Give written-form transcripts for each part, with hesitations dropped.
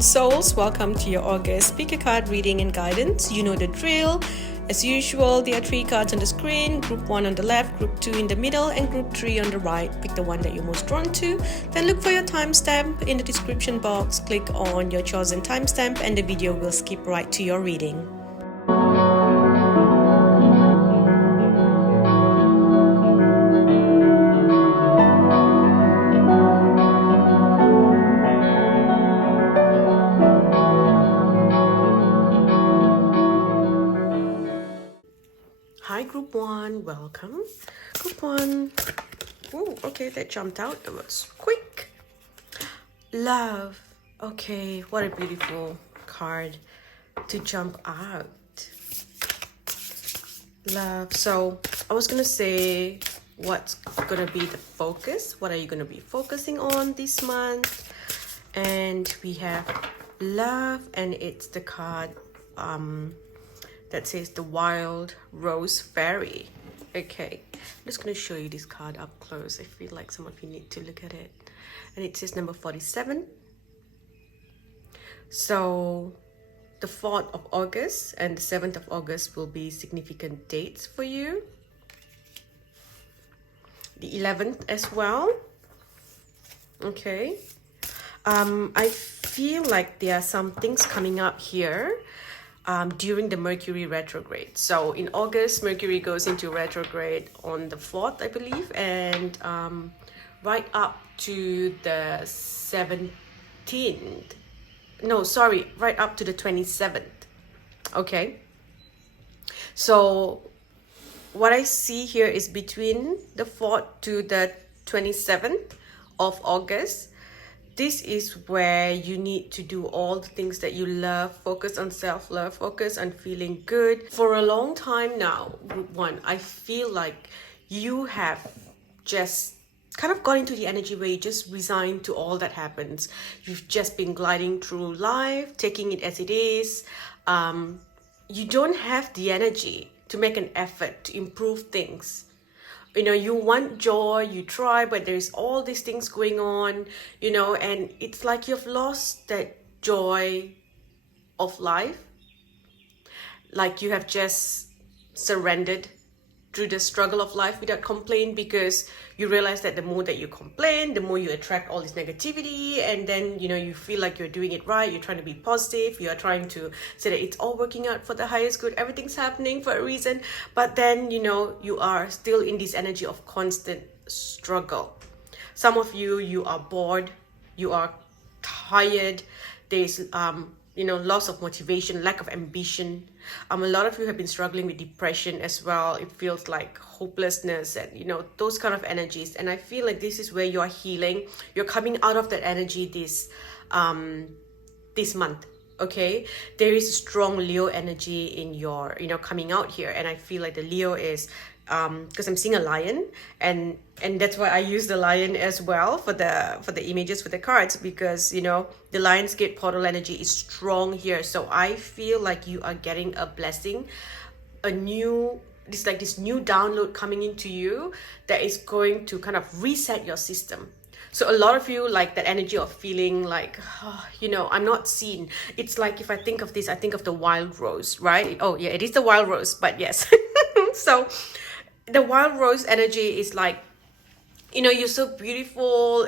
beautiful souls, welcome to your August speaker card reading and guidance. You know the drill. As usual, there are 3 cards on the screen, group 1 on the left, group 2 in the middle, and group 3 on the right. Pick the one that you're most drawn to. Then look for your timestamp in the description box. Click on your chosen timestamp and the video will skip right to your reading. Hi group 1, welcome. Group 1. Oh, okay, that jumped out. That was quick. Love. Okay, what a beautiful card to jump out. Love. So I was gonna say what's gonna be the focus. What are you gonna be focusing on this month? And we have love, and it's the card that says the Wild Rose Fairy. Okay, I'm just going to show you this card up close. I feel like some of you need to look at it. And it says number 47. So the 4th of August and the 7th of August will be significant dates for you. The 11th as well. Okay. I feel like there are some things coming up here during the Mercury retrograde. So in August, Mercury goes into retrograde on the 4th, I believe, and right up to the 17th. No, sorry, right up to the 27th. Okay. So what I see here is between the 4th to the 27th of August. This is where you need to do all the things that you love, focus on self-love, focus on feeling good. For a long time now, group 1, I feel like you have just kind of got into the energy where you just resign to all that happens. You've just been gliding through life, taking it as it is. You don't have the energy to make an effort to improve things. You know, you want joy, you try, but there's all these things going on, you know, and it's like you've lost that joy of life. Like you have just surrendered through the struggle of life without complaint, because you realize that the more that you complain, the more you attract all this negativity, and then, you know, you feel like you're doing it right, you're trying to be positive, you are trying to say that it's all working out for the highest good, everything's happening for a reason, but then, you know, you are still in this energy of constant struggle. Some of you, you are bored, you are tired, there's you know, loss of motivation, lack of ambition. A lot of you have been struggling with depression as well. It feels like hopelessness and, you know, those kind of energies. And I feel like this is where you are healing. You're coming out of that energy this month. Okay, there is a strong Leo energy in your, you know, coming out here. And I feel like the Leo is because I'm seeing a lion, and that's why I use the lion as well for the images for the cards, because, you know, the Lionsgate portal energy is strong here. So I feel like you are getting a blessing, this new download coming into you that is going to kind of reset your system. So a lot of you, like that energy of feeling like, oh, you know, I'm not seen. It's like, if I think of this, I think of the wild rose, right? Oh yeah, it is the wild rose, but yes. So the wild rose energy is like, you know, you're so beautiful,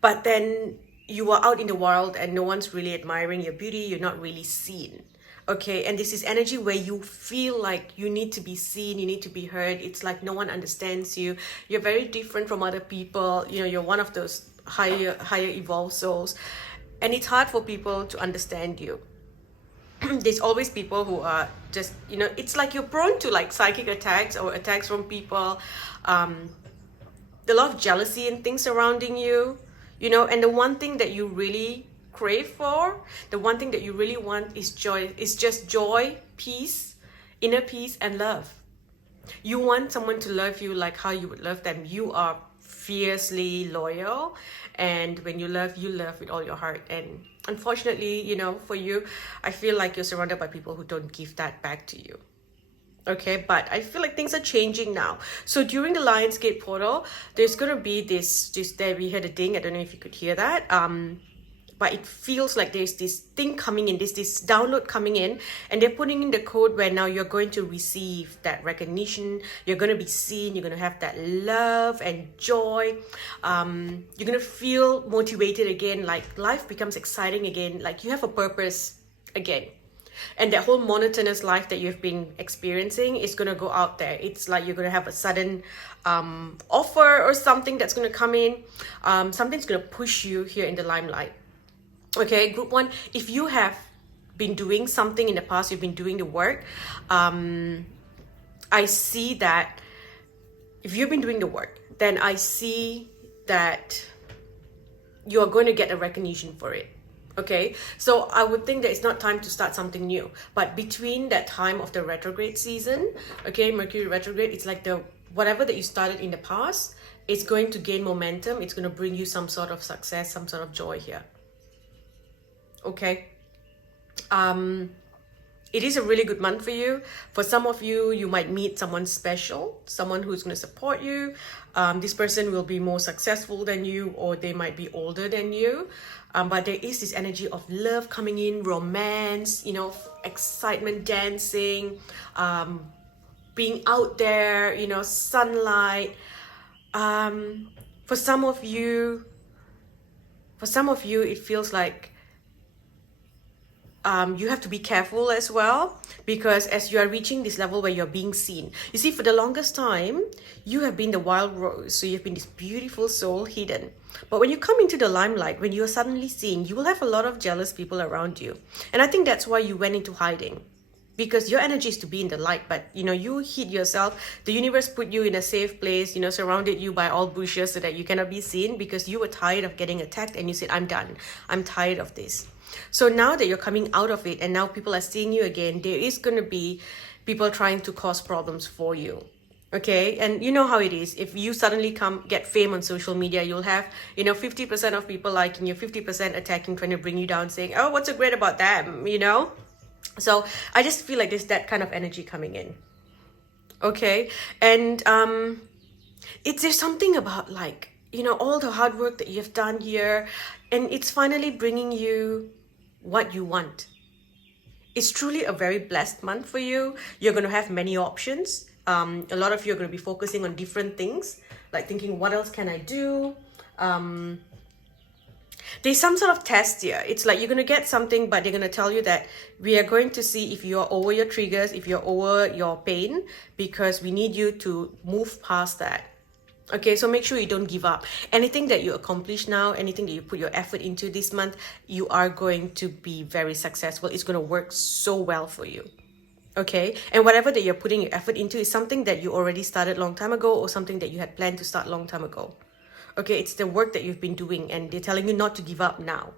but then you are out in the world and no one's really admiring your beauty. You're not really seen. Okay, and this is energy where you feel like you need to be seen, you need to be heard. It's like no one understands you. You're very different from other people. You know, you're one of those higher evolved souls, and it's hard for people to understand you. There's always people who are just, you know, it's like you're prone to like psychic attacks or attacks from people. A lot of jealousy and things surrounding you, you know, and the one thing that you really crave for, the one thing that you really want is joy. It's just joy, peace, inner peace, and love. You want someone to love you like how you would love them. You are fiercely loyal, and when you love with all your heart. And unfortunately, you know, for you, I feel like you're surrounded by people who don't give that back to you. Okay, but I feel like things are changing now. So during the Lionsgate portal, there's gonna be this, just there we heard a ding, I don't know if you could hear that. but it feels like there's this thing coming in, this download coming in, and they're putting in the code where now you're going to receive that recognition, you're going to be seen, you're going to have that love and joy, you're going to feel motivated again, like life becomes exciting again, like you have a purpose again. And that whole monotonous life that you've been experiencing is going to go out there. It's like you're going to have a sudden offer or something that's going to come in. Something's going to push you here in the limelight. Okay, group 1, if you have been doing something in the past, you've been doing the work, I see that if you've been doing the work, then I see that you're going to get a recognition for it. Okay, so I would think that it's not time to start something new, but between that time of the retrograde season, okay, Mercury retrograde, it's like the whatever that you started in the past, it's going to gain momentum. It's going to bring you some sort of success, some sort of joy here. Okay, it is a really good month for you. For some of you, you might meet someone special, someone who's going to support you. This person will be more successful than you, or they might be older than you. But there is this energy of love coming in, romance, you know, excitement, dancing, being out there, you know, sunlight. For some of you, it feels like you have to be careful as well, because as you are reaching this level where you're being seen, you see, for the longest time you have been the wild rose, so you've been this beautiful soul hidden. But when you come into the limelight, when you're suddenly seen, you will have a lot of jealous people around you, and I think that's why you went into hiding, because your energy is to be in the light, but you know, you hid yourself. The universe put you in a safe place, you know, surrounded you by all bushes so that you cannot be seen, because you were tired of getting attacked and you said, I'm done, I'm tired of this. So now that you're coming out of it and now people are seeing you again, there is going to be people trying to cause problems for you. Okay, and you know how it is. If you suddenly get fame on social media, you'll have, you know, 50% of people liking you, 50% attacking, trying to bring you down, saying, oh, what's so great about them, you know? So I just feel like there's that kind of energy coming in. Okay, and there's something about, like, you know, all the hard work that you've done here, and it's finally bringing you what you want. It's truly a very blessed month for you. You're going to have many options. A lot of you are going to be focusing on different things, like thinking, what else can I do? There's some sort of test here. It's like you're going to get something, but they're going to tell you that we are going to see if you're over your triggers, if you're over your pain, because we need you to move past that. Okay, so make sure you don't give up. Anything that you accomplish now, anything that you put your effort into this month, you are going to be very successful. It's going to work so well for you. Okay, and whatever that you're putting your effort into is something that you already started a long time ago, or something that you had planned to start a long time ago. Okay, it's the work that you've been doing, and they're telling you not to give up now.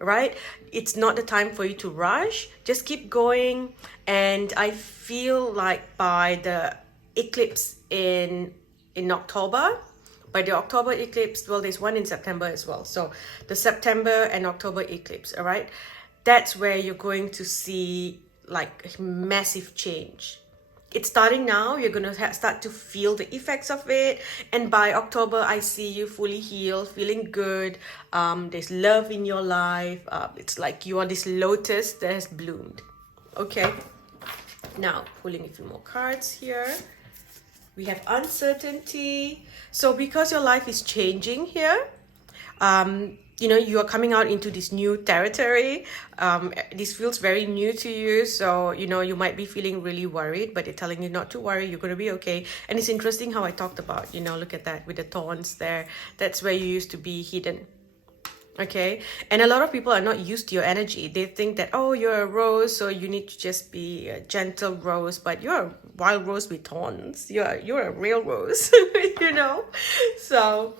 Right? It's not the time for you to rush. Just keep going. And I feel like by the eclipse in October, by the October eclipse, well, there's one in September as well, so the September and October eclipse, all right, that's where you're going to see like a massive change. It's starting now. You're going to start to feel the effects of it, and by October I see you fully healed, feeling good. There's love in your life. It's like you are this lotus that has bloomed. Okay, now pulling a few more cards here. We have uncertainty. So because your life is changing here, you know, you are coming out into this new territory. This feels very new to you. So, you know, you might be feeling really worried, but they're telling you not to worry. You're going to be okay. And it's interesting how I talked about, you know, look at that with the thorns there. That's where you used to be hidden. Okay, and a lot of people are not used to your energy. They think that, oh, you're a rose, so you need to just be a gentle rose, but you're a wild rose with thorns. You're a real rose, you know. So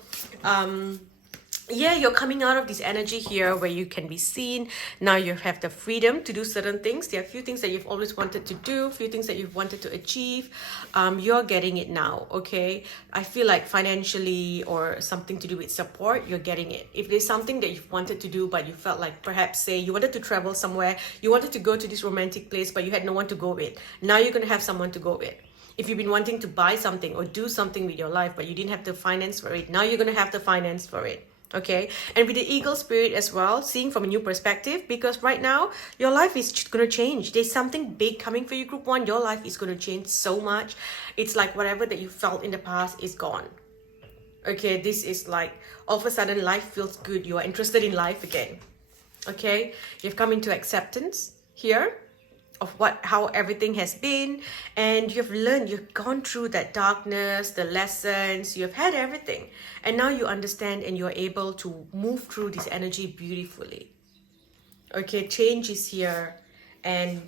yeah, you're coming out of this energy here where you can be seen. Now you have the freedom to do certain things. There are a few things that you've always wanted to do, a few things that you've wanted to achieve. You're getting it now, okay? I feel like financially or something to do with support, you're getting it. If there's something that you've wanted to do, but you felt like perhaps, say, you wanted to travel somewhere, you wanted to go to this romantic place, but you had no one to go with. Now you're going to have someone to go with. If you've been wanting to buy something or do something with your life, but you didn't have the finance for it, now you're going to have the finance for it. Okay, and with the eagle spirit as well, seeing from a new perspective, because right now your life is going to change. There's something big coming for you, group one. Your life is going to change so much. It's like whatever that you felt in the past is gone. Okay, this is like all of a sudden life feels good. You are interested in life again. Okay, you've come into acceptance here of how everything has been, and you've learned, you've gone through that darkness, the lessons, you've had everything, and now you understand and you're able to move through this energy beautifully. Okay, change is here, and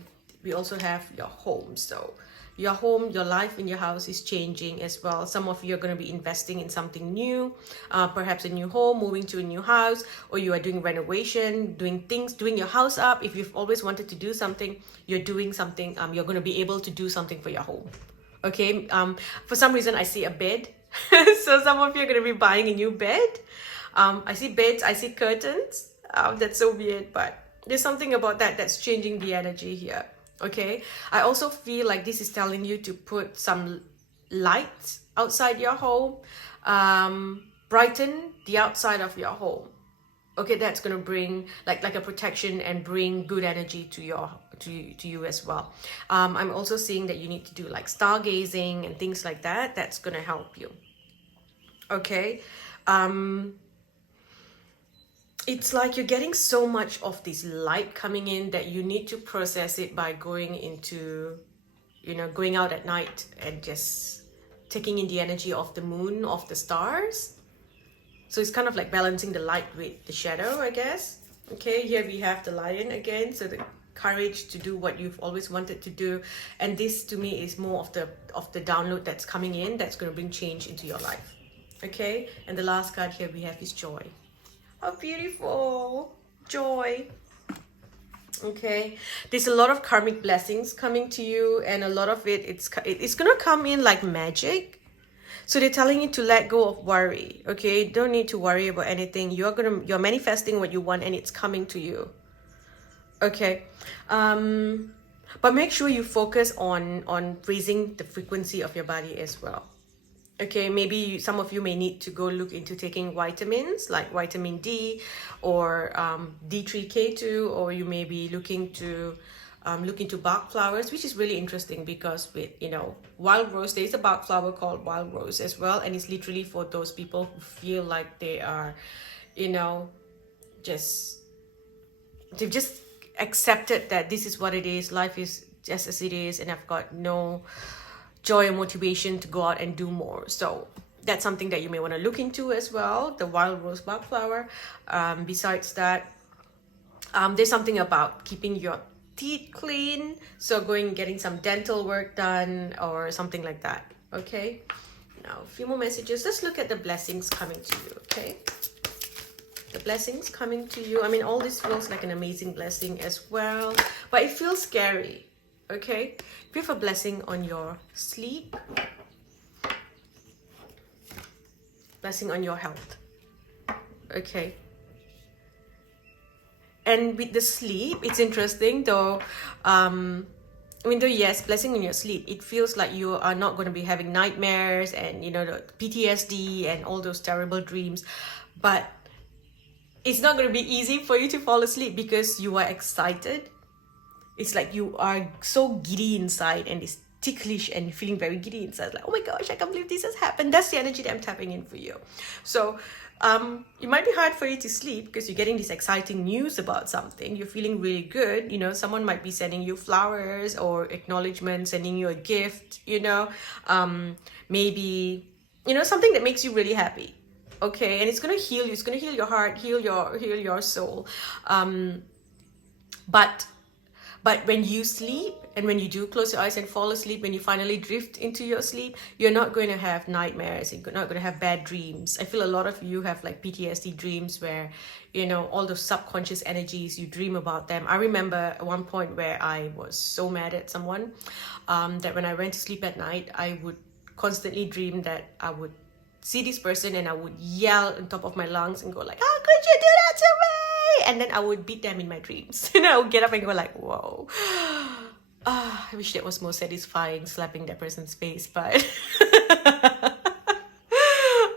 we also have your home. So your home, your life in your house is changing as well. Some of you are going to be investing in something new, perhaps a new home, moving to a new house, or you are doing renovation, doing things, doing your house up. If you've always wanted to do something, you're doing something. You're going to be able to do something for your home. Okay, for some reason I see a bed. So some of you are going to be buying a new bed. I see beds, I see curtains. That's so weird, but there's something about that that's changing the energy here. Okay, I also feel like this is telling you to put some lights outside your home, brighten the outside of your home. Okay, that's gonna bring like a protection and bring good energy to you as well. I'm also seeing that you need to do like stargazing and things like that. That's gonna help you. Okay, it's like you're getting so much of this light coming in that you need to process it by going into, going out at night and just taking in the energy of the moon, of the stars. So it's kind of like balancing the light with the shadow, I guess. Okay, here we have the lion again. So the courage to do what you've always wanted to do. And this to me is more of the download that's coming in that's going to bring change into your life. Okay, and the last card here we have is joy. How beautiful. Joy. Okay, there's a lot of karmic blessings coming to you, and a lot of it's gonna come in like magic. So they're telling you to let go of worry. Okay, you don't need to worry about anything. You're manifesting what you want, and it's coming to you. Okay, but make sure you focus on raising the frequency of your body as well. Okay, maybe some of you may need to go look into taking vitamins like vitamin D or D3K2, or you may be looking to look into Bach flowers, which is really interesting because with wild rose, there's a Bach flower called wild rose as well, and it's literally for those people who feel like they are, they've just accepted that this is what it is, life is just as it is, and I've got no joy and motivation to go out and do more. So that's something that you may want to look into as well, the wild rose Bach flower. Besides that, there's something about keeping your teeth clean, so getting some dental work done or something like that. Okay, now a few more messages. Let's look at the blessings coming to you. Okay, the blessings coming to you. I mean, all this feels like an amazing blessing as well, but it feels scary. Okay, if you have a blessing on your sleep, blessing on your health. Okay, and with the sleep, it's interesting though. Though yes, blessing on your sleep, it feels like you are not going to be having nightmares and the PTSD and all those terrible dreams, but it's not going to be easy for you to fall asleep because you are excited. It's like you are so giddy inside, and it's ticklish and you're feeling very giddy inside, like, oh my gosh, I can't believe this has happened. That's the energy that I'm tapping in for you. So it might be hard for you to sleep because you're getting this exciting news about something. You're feeling really good. Someone might be sending you flowers or acknowledgement, sending you a gift, maybe something that makes you really happy. Okay, and it's gonna heal you. It's gonna heal your heart, heal your soul. But when you sleep, and when you do close your eyes and fall asleep, when you finally drift into your sleep, you're not going to have nightmares. You're not going to have bad dreams. I feel a lot of you have like PTSD dreams where, all those subconscious energies, you dream about them. I remember at one point where I was so mad at someone that when I went to sleep at night, I would constantly dream that I would see this person and I would yell on top of my lungs and go like, how could you do that to me? And then I would beat them in my dreams. I would get up and go like, whoa. I wish that was more satisfying, slapping that person's face, but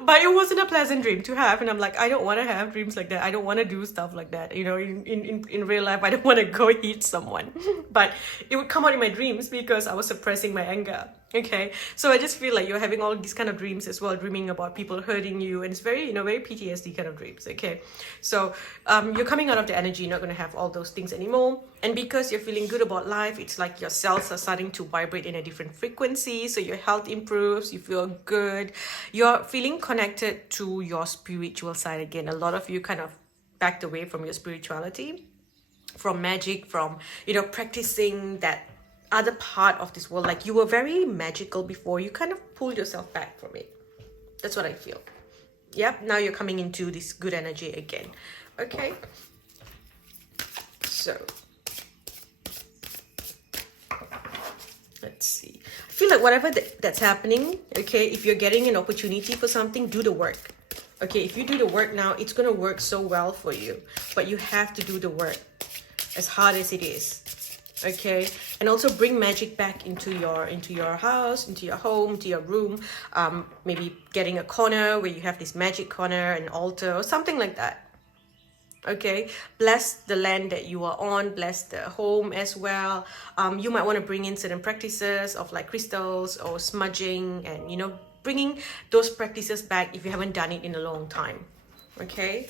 But it wasn't a pleasant dream to have, and I'm like, I don't want to have dreams like that. I don't want to do stuff like that. You know, in real life, I don't want to go hit someone. But it would come out in my dreams because I was suppressing my anger. Okay, so I just feel like you're having all these kind of dreams as well, dreaming about people hurting you, and it's very, you know, very PTSD kind of dreams. Okay, so you're coming out of the energy, you're not going to have all those things anymore, and because you're feeling good about life, it's like your cells are starting to vibrate in a different frequency, so your health improves, you feel good, you're feeling connected to your spiritual side again. A lot of you kind of backed away from your spirituality, from magic, from, you know, practicing that other part of this world. Like, you were very magical before, you kind of pulled yourself back from it. That's what I feel. Yep, now you're coming into this good energy again. Okay, so let's see. I feel like whatever that's happening, okay, if you're getting an opportunity for something, do the work. Okay, if you do the work now, it's gonna work so well for you, but you have to do the work, as hard as it is. Okay, and also bring magic back into your house, into your home, to your room. Maybe getting a corner where you have this magic corner, an altar or something like that. Okay, bless the land that you are on, bless the home as well. You might want to bring in certain practices of like crystals or smudging, and, you know, bringing those practices back if you haven't done it in a long time. Okay,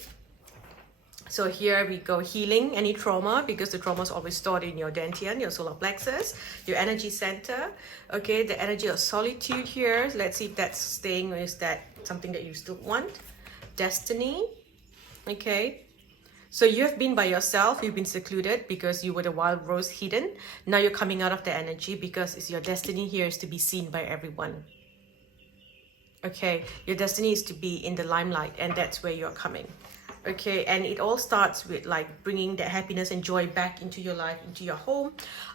so here we go, healing any trauma, because the trauma is always stored in your dantian, your solar plexus, your energy center. Okay, the energy of solitude here, let's see if that's staying, or is that something that you still want. Destiny. Okay, so you have been by yourself, you've been secluded because you were the wild rose hidden. Now you're coming out of the energy because it's your destiny here is to be seen by everyone. Okay, your destiny is to be in the limelight, and that's where you're coming. Okay, and it all starts with like bringing that happiness and joy back into your life, into your home.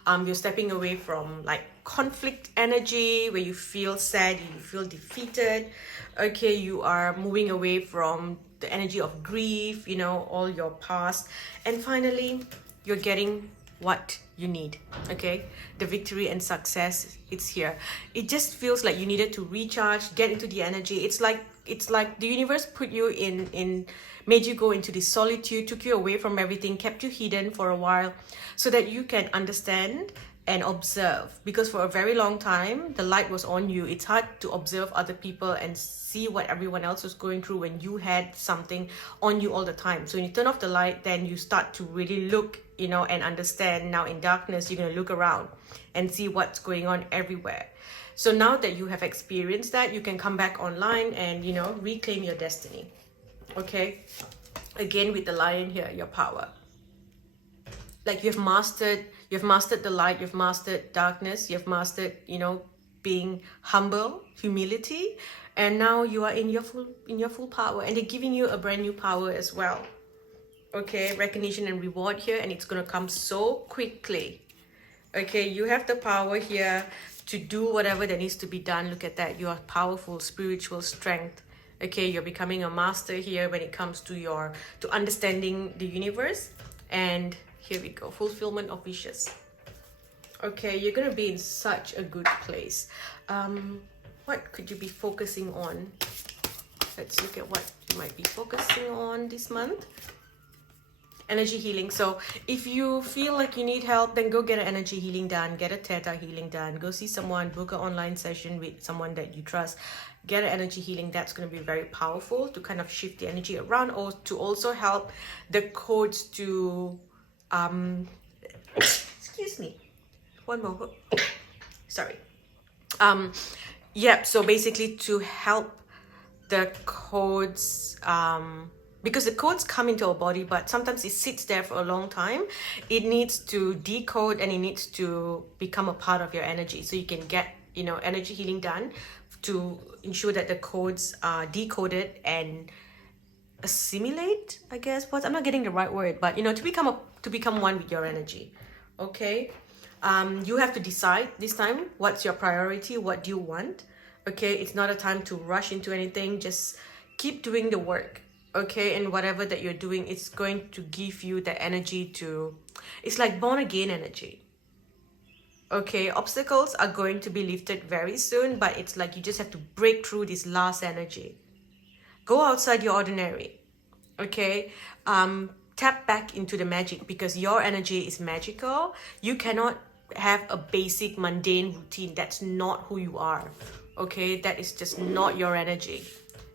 You're stepping away from like conflict energy where you feel sad, you feel defeated. Okay, you are moving away from the energy of grief, you know, all your past, and finally you're getting what you need. Okay, the victory and success, it's here. It just feels like you needed to recharge, get into the energy. It's like the universe put you in made you go into this solitude, took you away from everything, kept you hidden for a while so that you can understand and observe, because for a very long time the light was on you. It's hard to observe other people and see what everyone else was going through when you had something on you all the time. So when you turn off the light, then you start to really look, you know, and understand. Now in darkness, you're going to look around and see what's going on everywhere. So now that you have experienced that, you can come back online and, you know, reclaim your destiny. Okay, again with the lion here, your power. Like you've mastered the light, you've mastered darkness, you've mastered, you know, being humble, humility, and now you are in your full power, and they're giving you a brand new power as well. Okay, recognition and reward here, and it's gonna come so quickly. Okay, you have the power here to do whatever that needs to be done. Look at that, you are powerful, spiritual strength. Okay, you're becoming a master here when it comes to understanding the universe. And here we go, fulfillment of wishes. Okay, you're gonna be in such a good place. What could you be focusing on? Let's look at what you might be focusing on this month. Energy healing. So if you feel like you need help, then go get an energy healing done, get a theta healing done, go see someone, book an online session with someone that you trust, get an energy healing. That's going to be very powerful to kind of shift the energy around, or to also help the codes to excuse me, one more. Sorry. Yeah, so basically to help the codes, because the codes come into our body, but sometimes it sits there for a long time. It needs to decode, and it needs to become a part of your energy, so you can get, you know, energy healing done to ensure that the codes are decoded and assimilate, I guess. But I'm not getting the right word, but, you know, to become one with your energy. Okay, you have to decide this time what's your priority, what do you want. Okay, it's not a time to rush into anything. Just keep doing the work. Okay, and whatever that you're doing, it's going to give you the energy to, it's like born again energy. Okay, obstacles are going to be lifted very soon, but it's like you just have to break through this last energy. Go outside your ordinary. Okay, tap back into the magic, because your energy is magical. You cannot have a basic mundane routine. That's not who you are. Okay, that is just not your energy.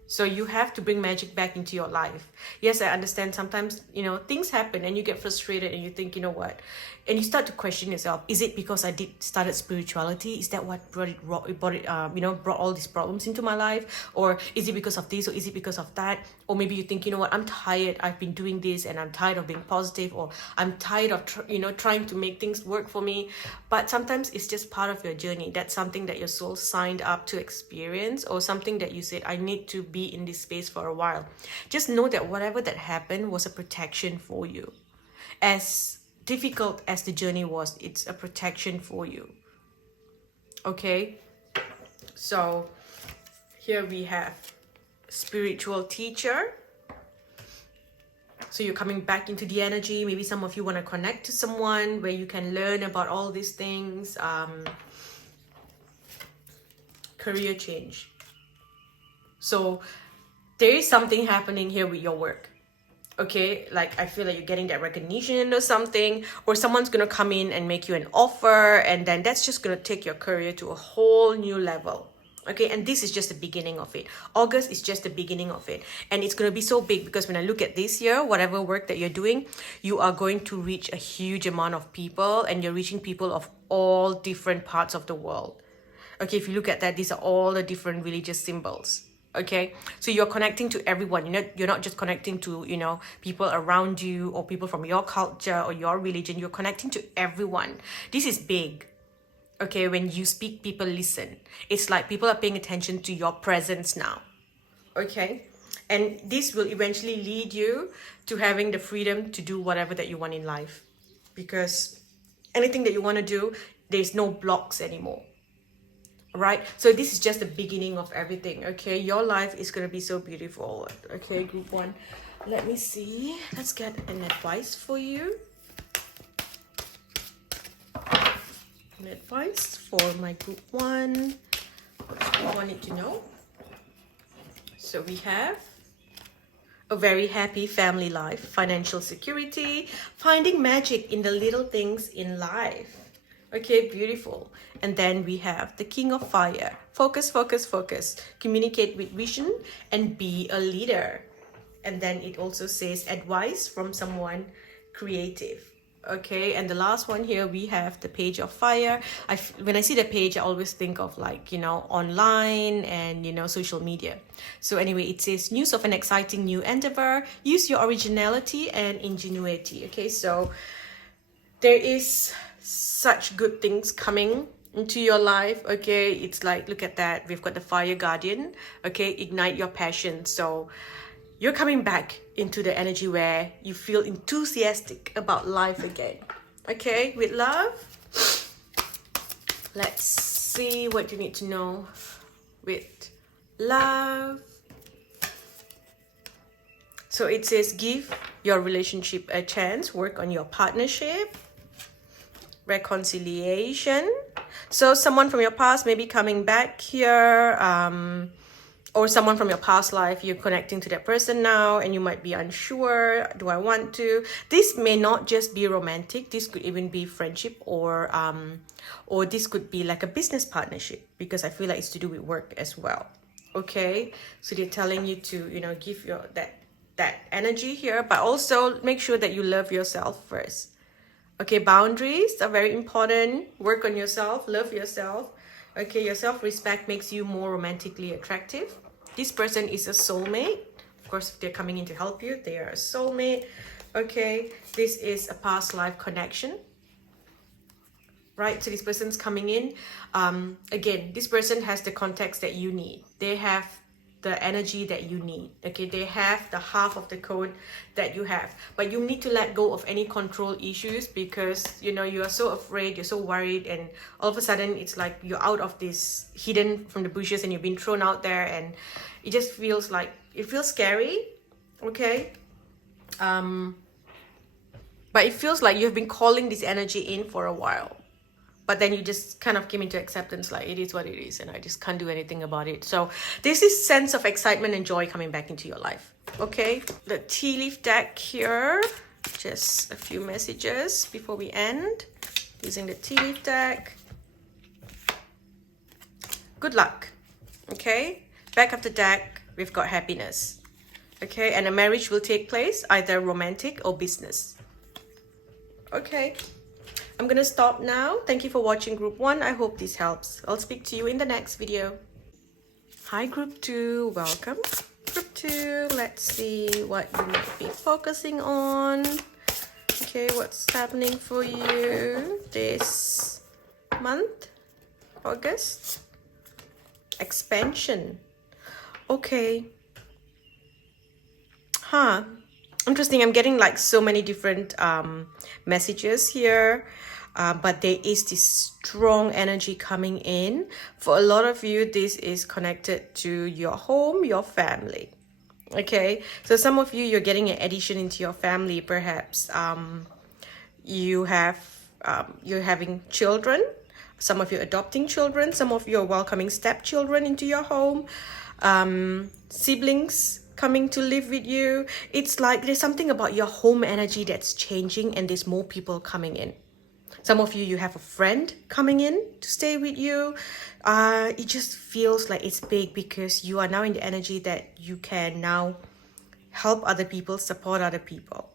So you have to bring magic back into your life. Yes, I understand sometimes, things happen and you get frustrated and you think, you know what? And you start to question yourself. Is it because I started spirituality? Is that what brought all these problems into my life? Or is it because of this? Or is it because of that? Or maybe you think, you know what? I'm tired. I've been doing this and I'm tired of being positive, or I'm tired of, trying to make things work for me. But sometimes it's just part of your journey. That's something that your soul signed up to experience, or something that you said, I need to be in this space for a while. Just know that whatever that happened was a protection for you. As difficult as the journey was, it's a protection for you. Okay, so here we have spiritual teacher. So you're coming back into the energy. Maybe some of you want to connect to someone where you can learn about all these things. Career change. So there is something happening here with your work. Okay, like I feel like you're getting that recognition or something, or someone's gonna come in and make you an offer, and then that's just gonna take your career to a whole new level. Okay, and this is just the beginning of it. August is just the beginning of it, and it's gonna be so big, because when I look at this year, whatever work that you're doing, you are going to reach a huge amount of people, and you're reaching people of all different parts of the world. Okay, if you look at that, these are all the different religious symbols. Okay, so you're connecting to everyone. You're not just connecting to people around you or people from your culture or your religion. You're connecting to everyone. This is big. Okay, when you speak, people listen. It's like people are paying attention to your presence now. Okay, and this will eventually lead you to having the freedom to do whatever that you want in life, because anything that you want to do, there's no blocks anymore. Right, so this is just the beginning of everything. Okay, your life is gonna be so beautiful. Okay, group one, let me see, let's get an advice for you. An advice for my group one. What do you want it to know? So we have a very happy family life, financial security, finding magic in the little things in life. Okay, beautiful. And then we have the King of Fire. Focus, focus, focus. Communicate with vision and be a leader. And then it also says advice from someone creative. Okay, and the last one here, we have the Page of Fire. When I see the page, I always think of online and social media. So anyway, it says news of an exciting new endeavor. Use your originality and ingenuity. Okay, so there is such good things coming into your life. Okay, it's like, look at that, we've got the Fire Guardian. Okay, ignite your passion. So you're coming back into the energy where you feel enthusiastic about life again. Okay, with love, let's see what you need to know with love. So it says give your relationship a chance, work on your partnership. Reconciliation. So someone from your past may be coming back here, or someone from your past life, you're connecting to that person now and you might be unsure, do I want to? This may not just be romantic, this could even be friendship, or this could be like a business partnership, because I feel like it's to do with work as well. Okay, so they're telling you to give your that energy here, but also make sure that you love yourself first. Okay, boundaries are very important. Work on yourself, love yourself. Okay, your self-respect makes you more romantically attractive. This person is a soulmate. Of course, if they're coming in to help you, they are a soulmate. Okay, this is a past life connection. Right, so this person's coming in. Again, this person has the context that you need. They have the energy that you need. Okay, they have the half of the code that you have, but you need to let go of any control issues, because you are so afraid, you're so worried, and all of a sudden it's like you're out of this, hidden from the bushes, and you've been thrown out there, and it just feels like it feels scary. Okay, but it feels like you've been calling this energy in for a while. but then you just kind of came into acceptance, like it is what it is and I just can't do anything about it. So there's this sense of excitement and joy coming back into your life. Okay, the tea leaf deck here, just a few messages before we end using the tea leaf deck. Good luck. Okay, back of the deck we've got happiness. Okay, and a marriage will take place, either romantic or business. Okay, I'm gonna stop now. Thank you for watching Group 1. I hope this helps. I'll speak to you in the next video. Hi Group 2, welcome. Group 2, let's see what you might be focusing on. Okay, what's happening for you this month, August? Expansion. Okay. Interesting. I'm getting like so many different messages here, but there is this strong energy coming in. For a lot of you, this is connected to your home, your family. Okay, so some of you, you're getting an addition into your family. Perhaps you're having children. Some of you adopting children. Some of you are welcoming stepchildren into your home. Siblings coming to live with you. It's like there's something about your home energy that's changing, and there's more people coming in. Some of you, you have a friend coming in to stay with you. It just feels like it's big because you are now in the energy that you can now help other people, support other people.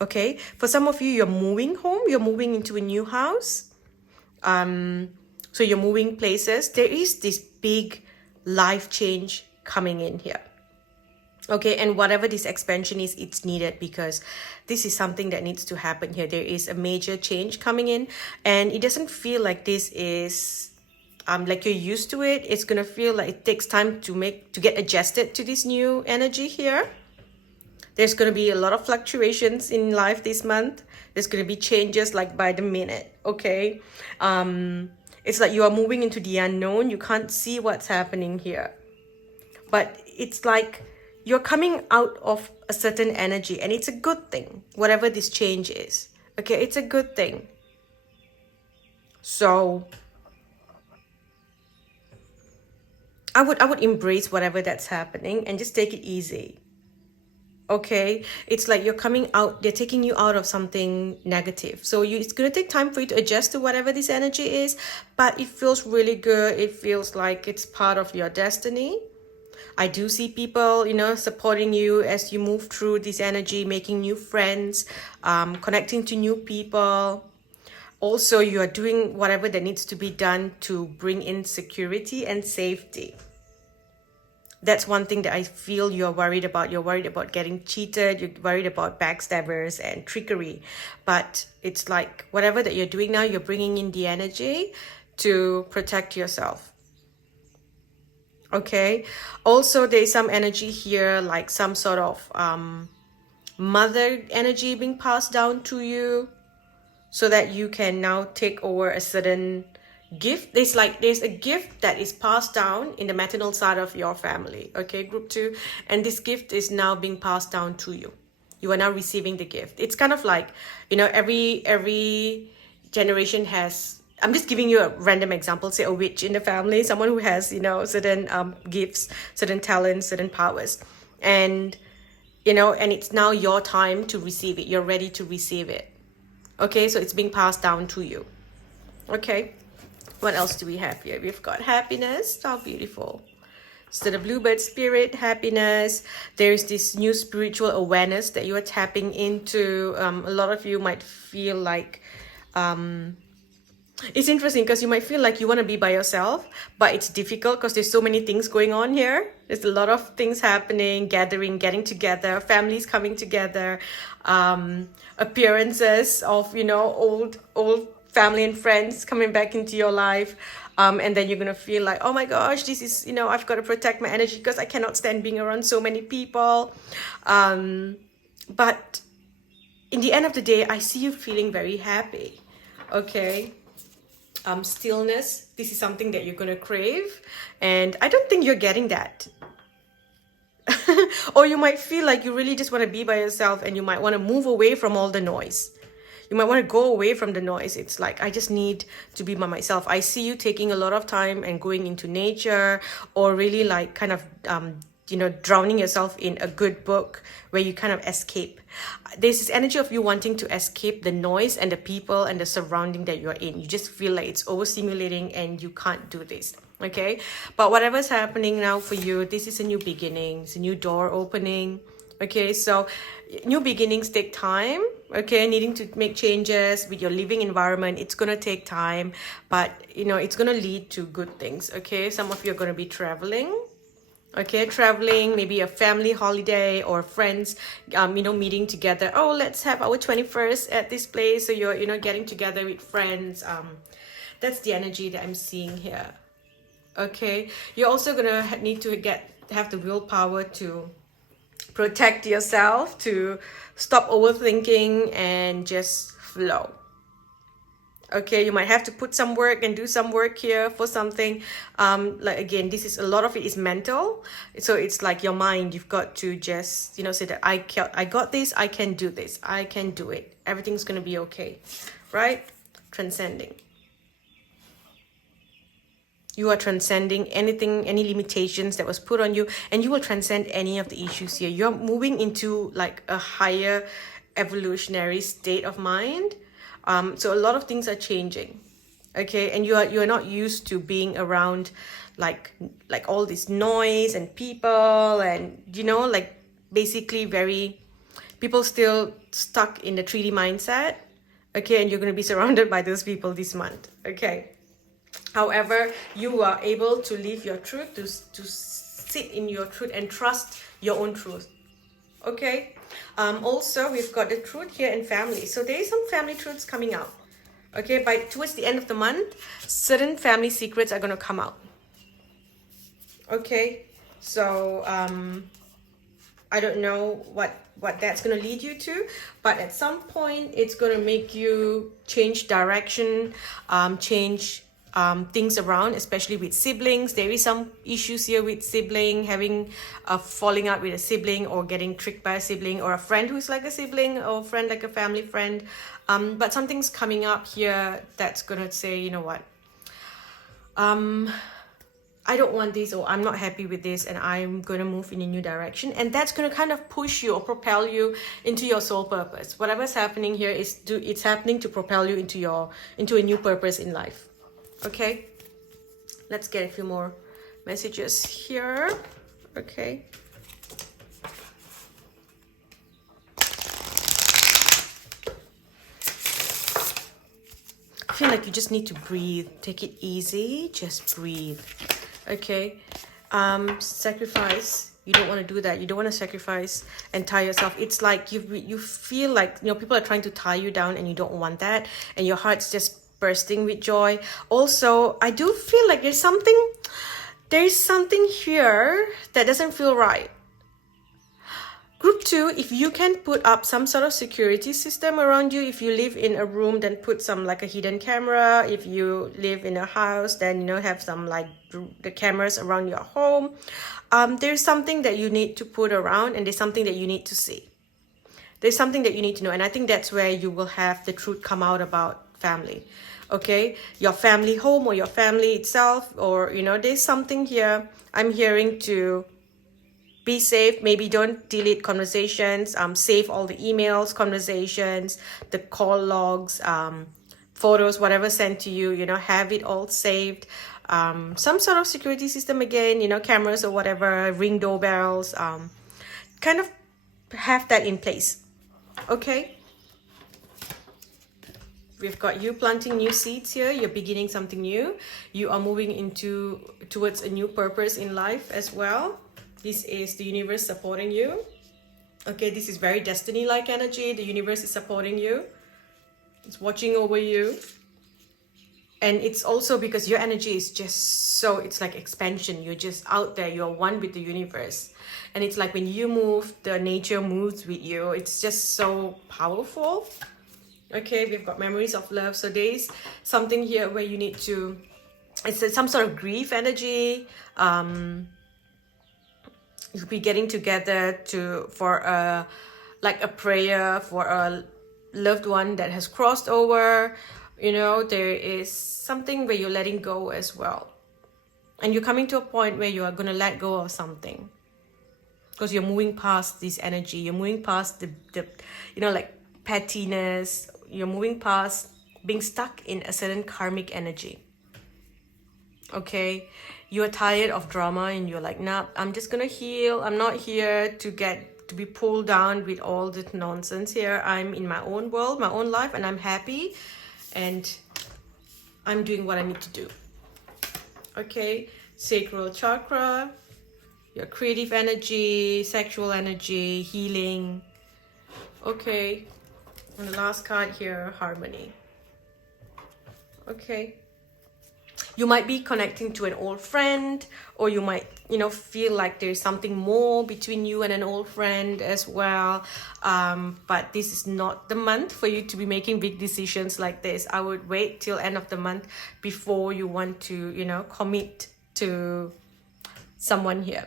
Okay, for some of you, you're moving home, you're moving into a new house. So you're moving places. There is this big life change coming in here. Okay, and whatever this expansion is, it's needed because this is something that needs to happen here. There is a major change coming in, and it doesn't feel like this is like you're used to it. It's gonna feel like it takes time to get adjusted to this new energy here. There's gonna be a lot of fluctuations in life this month. There's gonna be changes like by the minute. Okay, it's like you are moving into the unknown. You can't see what's happening here, but it's like you're coming out of a certain energy, and it's a good thing, whatever this change is. Okay, it's a good thing. So I would embrace whatever that's happening and just take it easy. Okay, it's like you're coming out, they're taking you out of something negative. So it's going to take time for you to adjust to whatever this energy is, but it feels really good. It feels like it's part of your destiny. I do see people, supporting you as you move through this energy, making new friends, connecting to new people. Also, you are doing whatever that needs to be done to bring in security and safety. That's one thing that I feel you're worried about. You're worried about getting cheated. You're worried about backstabbers and trickery. But it's like whatever that you're doing now, you're bringing in the energy to protect yourself. Okay, also there's some energy here, like some sort of mother energy being passed down to you so that you can now take over a certain gift. There's a gift that is passed down in the maternal side of your family. Okay, Group 2, and this gift is now being passed down to you. You are now receiving the gift. It's kind of like, every generation has, I'm just giving you a random example, say a witch in the family, someone who has, certain gifts, certain talents, certain powers. And, and it's now your time to receive it. You're ready to receive it. Okay, so it's being passed down to you. Okay, what else do we have here? We've got happiness. How beautiful. So the bluebird spirit, happiness. There's this new spiritual awareness that you are tapping into. A lot of you might feel like, it's interesting because you might feel like you want to be by yourself, but it's difficult because there's so many things going on here. There's a lot of things happening, gathering, getting together, families coming together, appearances of, old family and friends coming back into your life. And then you're going to feel like, oh my gosh, this is, I've got to protect my energy because I cannot stand being around so many people. But in the end of the day, I see you feeling very happy. Okay. Stillness. This is something that you're going to crave. And I don't think you're getting that. Or you might feel like you really just want to be by yourself and you might want to move away from all the noise. You might want to go away from the noise. It's like, I just need to be by myself. I see you taking a lot of time and going into nature, or really like kind of drowning yourself in a good book where you kind of escape. There's this energy of you wanting to escape the noise and the people and the surrounding that you're in. You just feel like it's overstimulating and you can't do this. Okay, but whatever's happening now for you, this is a new beginning. It's a new door opening. Okay, so new beginnings take time. Okay, needing to make changes with your living environment, it's gonna take time, but it's gonna lead to good things. Okay, some of you are gonna be traveling. Okay, traveling, maybe a family holiday or friends, meeting together. Oh, let's have our 21st at this place. So you're getting together with friends. That's the energy that I'm seeing here. Okay, you're also gonna need to have the willpower to protect yourself, to stop overthinking and just flow. Okay, you might have to put some work and do some work here for something. Like again, this is a lot of it is mental. So it's like your mind, you've got to just, say that I got this, I can do this, I can do it. Everything's going to be okay, right? Transcending. You are transcending anything, any limitations that was put on you, and you will transcend any of the issues here. You're moving into like a higher evolutionary state of mind. So a lot of things are changing. Okay, and you're not used to being around like all this noise and people, and like basically people still stuck in the 3D mindset. Okay, and you're going to be surrounded by those people this month. Okay. However, you are able to live your truth, to sit in your truth and trust your own truth. Okay. Also, we've got the truth here in family. So there is some family truths coming out. Okay, towards the end of the month, certain family secrets are going to come out. Okay, so I don't know what that's going to lead you to, but at some point it's going to make you change direction, change things around, especially with siblings. There is some issues here with sibling, having a falling out with a sibling, or getting tricked by a sibling, or a friend who's like a sibling, or a friend like a family friend. But something's coming up here that's gonna say, you know what, I don't want this, or I'm not happy with this, and I'm gonna move in a new direction. And that's gonna kind of push you or propel you into your soul purpose. Whatever's happening here it's happening to propel you into a new purpose in life. Okay, let's get a few more messages here. Okay. I feel like you just need to breathe. Take it easy. Just breathe. Okay. Sacrifice. You don't want to do that. You don't want to sacrifice and tie yourself. It's like you feel like people are trying to tie you down, and you don't want that. And your heart's just bursting with joy. Also, I do feel like there's something here that doesn't feel right. Group 2, if you can put up some sort of security system around you. If you live in a room, then put some like a hidden camera. If you live in a house, then have some like the cameras around your home. There's something that you need to put around, and there's something that you need to see. There's something that you need to know, and I think that's where you will have the truth come out about family. Okay, your family home, or your family itself, or there's something here. I'm hearing to be safe. Maybe don't delete conversations. Save all the emails, conversations, the call logs, photos, whatever sent to you. Have it all saved. Some sort of security system again. Cameras or whatever, ring doorbells. Kind of have that in place. Okay. We've got you planting new seeds here. You're beginning something new. You are moving towards a new purpose in life as well. This is the universe supporting you. Okay, this is very destiny-like energy. The universe is supporting you. It's watching over you. And it's also because your energy is just so, it's like expansion. You're just out there. You're one with the universe. And it's like when you move, the nature moves with you. It's just so powerful. Okay, we've got memories of love. So there's something here where you need to, it's some sort of grief energy. You'll be getting together for a prayer, for a loved one that has crossed over. You know, there is something where you're letting go as well. And you're coming to a point where you are going to let go of something. Because you're moving past this energy. You're moving past the you know, like pettiness. You're moving past being stuck in a certain karmic energy. Okay? You're tired of drama and you're like, nah, I'm just going to heal. I'm not here to be pulled down with all the nonsense here. I'm in my own world, my own life, and I'm happy. And I'm doing what I need to do. Okay? Sacral chakra, your creative energy, sexual energy, healing. Okay. And the last card here, harmony. Okay. You might be connecting to an old friend, or you might, you know, feel like there's something more between you and an old friend as well. But this is not the month for you to be making big decisions like this. I would wait till end of the month before you want to, you know, commit to someone here.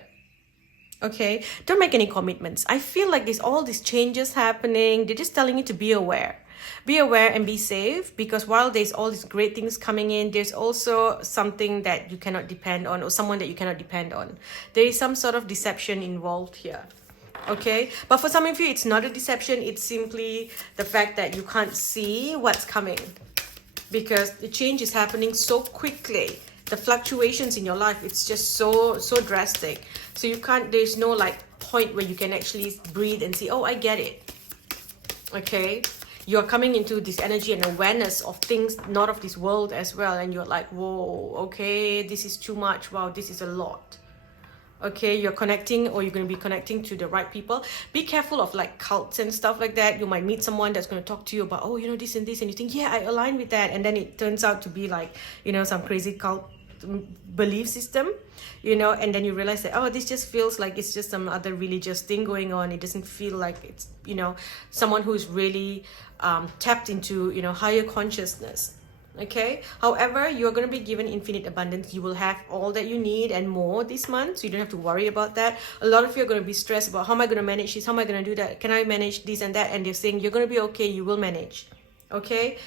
Okay, don't make any commitments. I feel like there's all these changes happening. They're just telling you to be aware. Be aware and be safe, because while there's all these great things coming in, there's also something that you cannot depend on, or someone that you cannot depend on. There is some sort of deception involved here. Okay, but for some of you, it's not a deception. It's simply the fact that you can't see what's coming, because the change is happening so quickly. The fluctuations in your life, it's just so drastic. So you can't, there's no like point where you can actually breathe and see, oh, I get it. Okay, you're coming into this energy and awareness of things not of this world as well, and you're like, whoa, okay, this is too much. Wow, this is a lot. Okay, you're connecting, or you're going to be connecting to the right people. Be careful of like cults and stuff like that. You might meet someone that's going to talk to you about, oh, you know, this and this, and you think, yeah, I align with that, and then it turns out to be like, you know, some crazy cult belief system, you know, and then you realize that, oh, this just feels like it's just some other religious thing going on. It doesn't feel like it's, you know, someone who's really tapped into, you know, higher consciousness. Okay, however, you're going to be given infinite abundance. You will have all that you need and more this month, so you don't have to worry about that. A lot of you are going to be stressed about, how am I going to manage this, how am I going to do that, can I manage this and that, and they're saying you're going to be okay, you will manage. Okay,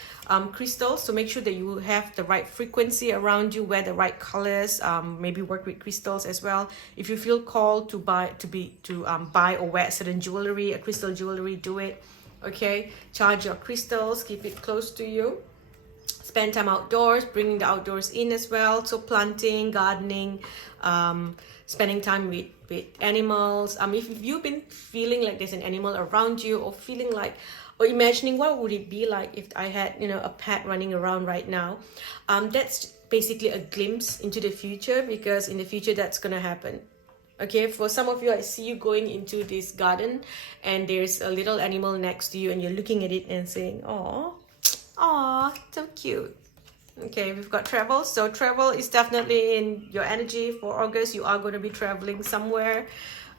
crystals, so make sure that you have the right frequency around you, wear the right colors, maybe work with crystals as well. If you feel called to buy or wear certain jewelry, a crystal jewelry, do it. Okay, charge your crystals, keep it close to you. Spend time outdoors, bringing the outdoors in as well. So planting, gardening, spending time with animals. If you've been feeling like there's an animal around you, or feeling like, or imagining what would it be like if I had, you know, a pet running around right now, that's basically a glimpse into the future, because in the future that's gonna happen. Okay, for some of you, I see you going into this garden and there's a little animal next to you, and you're looking at it and saying, oh, aw, so cute. Okay, we've got travel. So travel is definitely in your energy for August. You are going to be traveling somewhere.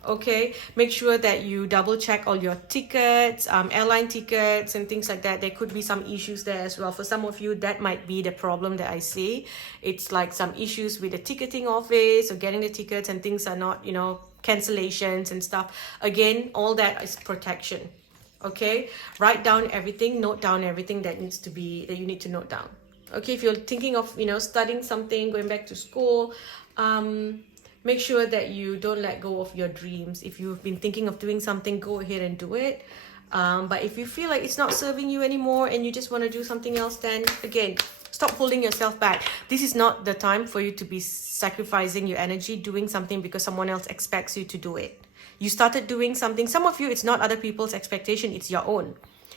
Okay, make sure that you double check all your tickets, airline tickets and things like that. There could be some issues there as well. For some of you, that might be the problem that I see. It's like some issues with the ticketing office or getting the tickets, and things are not, you know, cancellations and stuff. Again, all that is protection. Okay, write down everything, note down everything that you need to note down. Okay, if you're thinking of, you know, studying something, going back to school, make sure that you don't let go of your dreams. If you've been thinking of doing something, go ahead and do it. But if you feel like it's not serving you anymore and you just want to do something else, then again, stop holding yourself back. This is not the time for you to be sacrificing your energy doing something because someone else expects you to do it. You started doing something. Some of you, it's not other people's expectation, it's your own.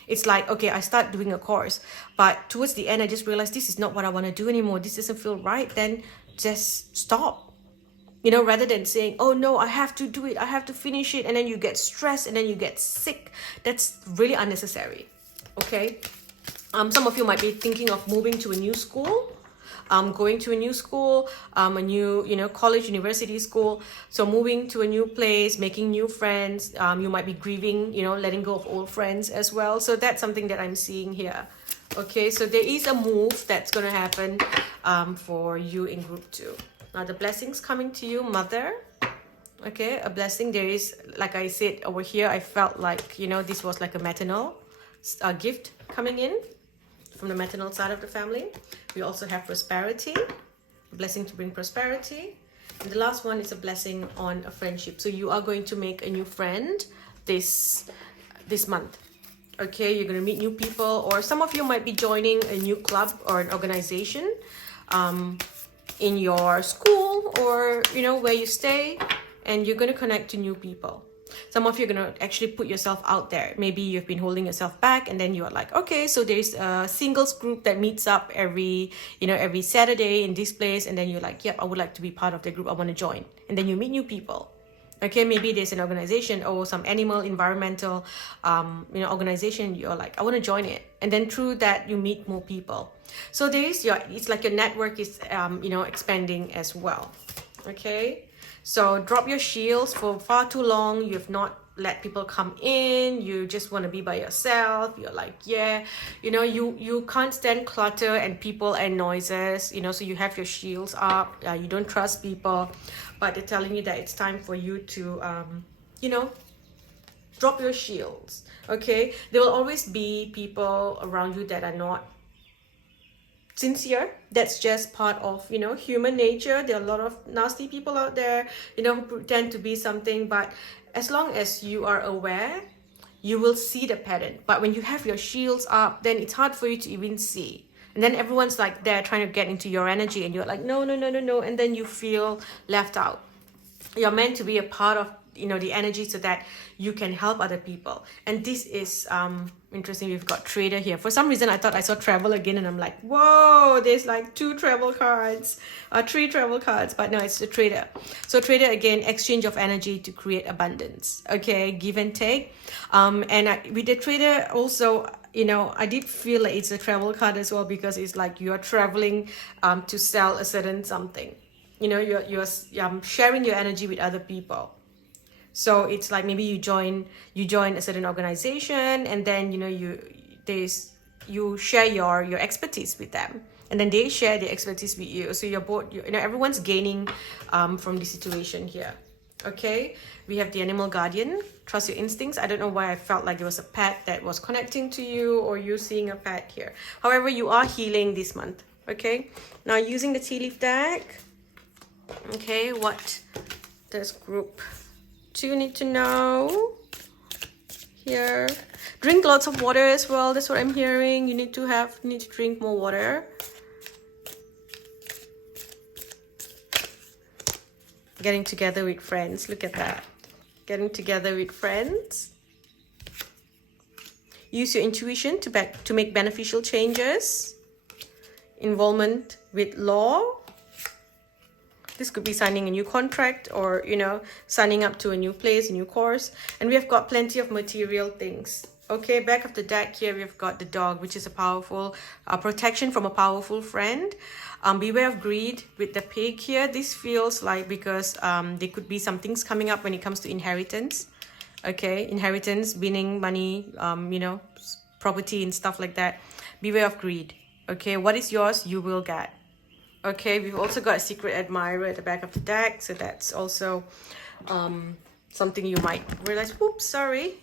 It's like, okay, I start doing a course, but towards the end, I just realized this is not what I want to do anymore. This doesn't feel right. Then just stop. You know, rather than saying, oh no, I have to do it, I have to finish it, and then you get stressed and then you get sick. That's really unnecessary. Okay. Some of you might be thinking of moving to a new school. Going to a new school, a new, you know, college, university, school. So moving to a new place, making new friends. You might be grieving, you know, letting go of old friends as well. So that's something that I'm seeing here. Okay, so there is a move that's going to happen for you in group 2. Now the blessings coming to you, mother. Okay, a blessing. There is, like I said over here, I felt like, you know, this was like a maternal gift coming in from the maternal side of the family. We also have prosperity, a blessing to bring prosperity. And the last one is a blessing on a friendship. So you are going to make a new friend this month. Okay, you're going to meet new people, or some of you might be joining a new club or an organization in your school, or where you stay, and you're going to connect to new people. Some of you are going to actually put yourself out there. Maybe you've been holding yourself back, and then you're like, okay, so there's a singles group that meets up every Saturday in this place, and then you're like, yep, I would like to be part of the group, I want to join. And then you meet new people. Okay, maybe there's an organization or some animal environmental organization, you're like, I want to join it. And then through that you meet more people. So it's like your network is expanding as well. Okay, so drop your shields. For far too long you've not let people come in, you just want to be by yourself. You're like, yeah, you can't stand clutter and people and noises, so you have your shields up. You don't trust people, but they're telling you that it's time for you to drop your shields. Okay, there will always be people around you that are not sincere. That's just part of human nature. There are a lot of nasty people out there who pretend to be something, but as long as you are aware, you will see the pattern. But when you have your shields up, then it's hard for you to even see. And then everyone's like they're trying to get into your energy, and you're like, no, and then you feel left out. You're meant to be a part of the energy so that you can help other people. And this is interesting. We've got trader here. For some reason I thought I saw travel again, and I'm like, whoa, there's like 2 travel cards, 3 travel cards, but no, it's the trader. So trader, again, exchange of energy to create abundance. Okay, give and take. With the trader also, I did feel like it's a travel card as well, because it's like you're traveling to sell a certain something. You're sharing your energy with other people. So it's like maybe you join a certain organization, and then you share your expertise with them, and then they share their expertise with you. So you're both everyone's gaining from the situation here. Okay, we have the animal guardian. Trust your instincts. I don't know why I felt like there was a pet that was connecting to you, or you seeing a pet here. However, you are healing this month. Okay, now using the tea leaf deck. Okay, what does group 2 need to know here? Drink lots of water as well. That's what I'm hearing. You need to drink more water. Getting together with friends. Look at that. Getting together with friends. Use your intuition to make beneficial changes. Involvement with law. This could be signing a new contract, or signing up to a new place, a new course. And we have got plenty of material things. Okay, back of the deck here we've got the dog, which is a powerful protection from a powerful friend. Beware of greed with the pig here. This feels like because there could be some things coming up when it comes to inheritance. Okay, inheritance, winning money, property and stuff like that. Beware of greed. Okay, what is yours you will get. Okay, we've also got a secret admirer at the back of the deck, so that's also something you might realize. Whoops, sorry,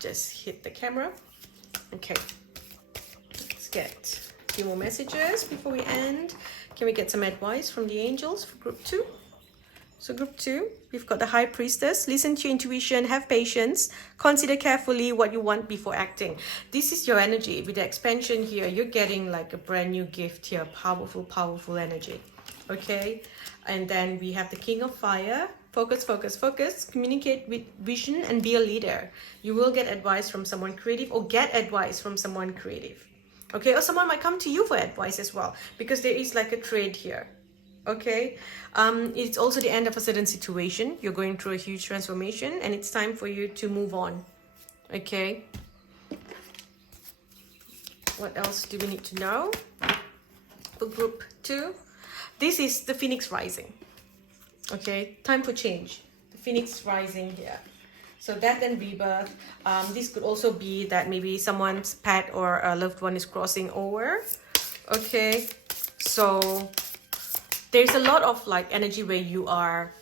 just hit the camera. Okay, let's get a few more messages before we end. Can we get some advice from the angels for group 2? So group 2, we've got the High Priestess. Listen to your intuition, have patience, consider carefully what you want before acting. This is your energy. With the expansion here, you're getting like a brand new gift here. Powerful energy. Okay, and then we have the King of Fire. Focus. Communicate with vision and be a leader. You will get advice from someone creative, or get advice from someone creative. Okay, or someone might come to you for advice as well, because there is like a trade here. Okay, it's also the end of a certain situation. You're going through a huge transformation, and it's time for you to move on. Okay, what else do we need to know for group 2? This is the Phoenix rising. Okay, time for change. The Phoenix rising here. So death and rebirth. This could also be that maybe someone's pet or a loved one is crossing over. Okay, so there's a lot of like energy where you are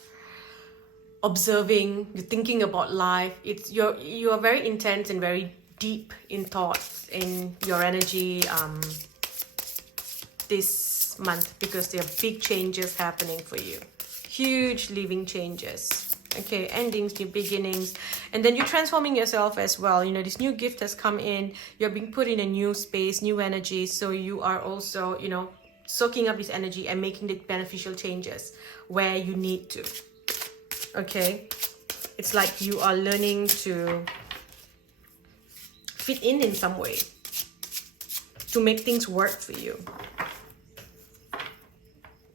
observing, you're thinking about life. You are very intense and very deep in thought in your energy this month, because there are big changes happening for you. Huge living changes. Okay, endings, new beginnings, and then you're transforming yourself as well. You know, this new gift has come in, you're being put in a new space, new energy, so you are also, you know, soaking up this energy and making the beneficial changes where you need to. Okay, it's like you are learning to fit in some way, to make things work for you.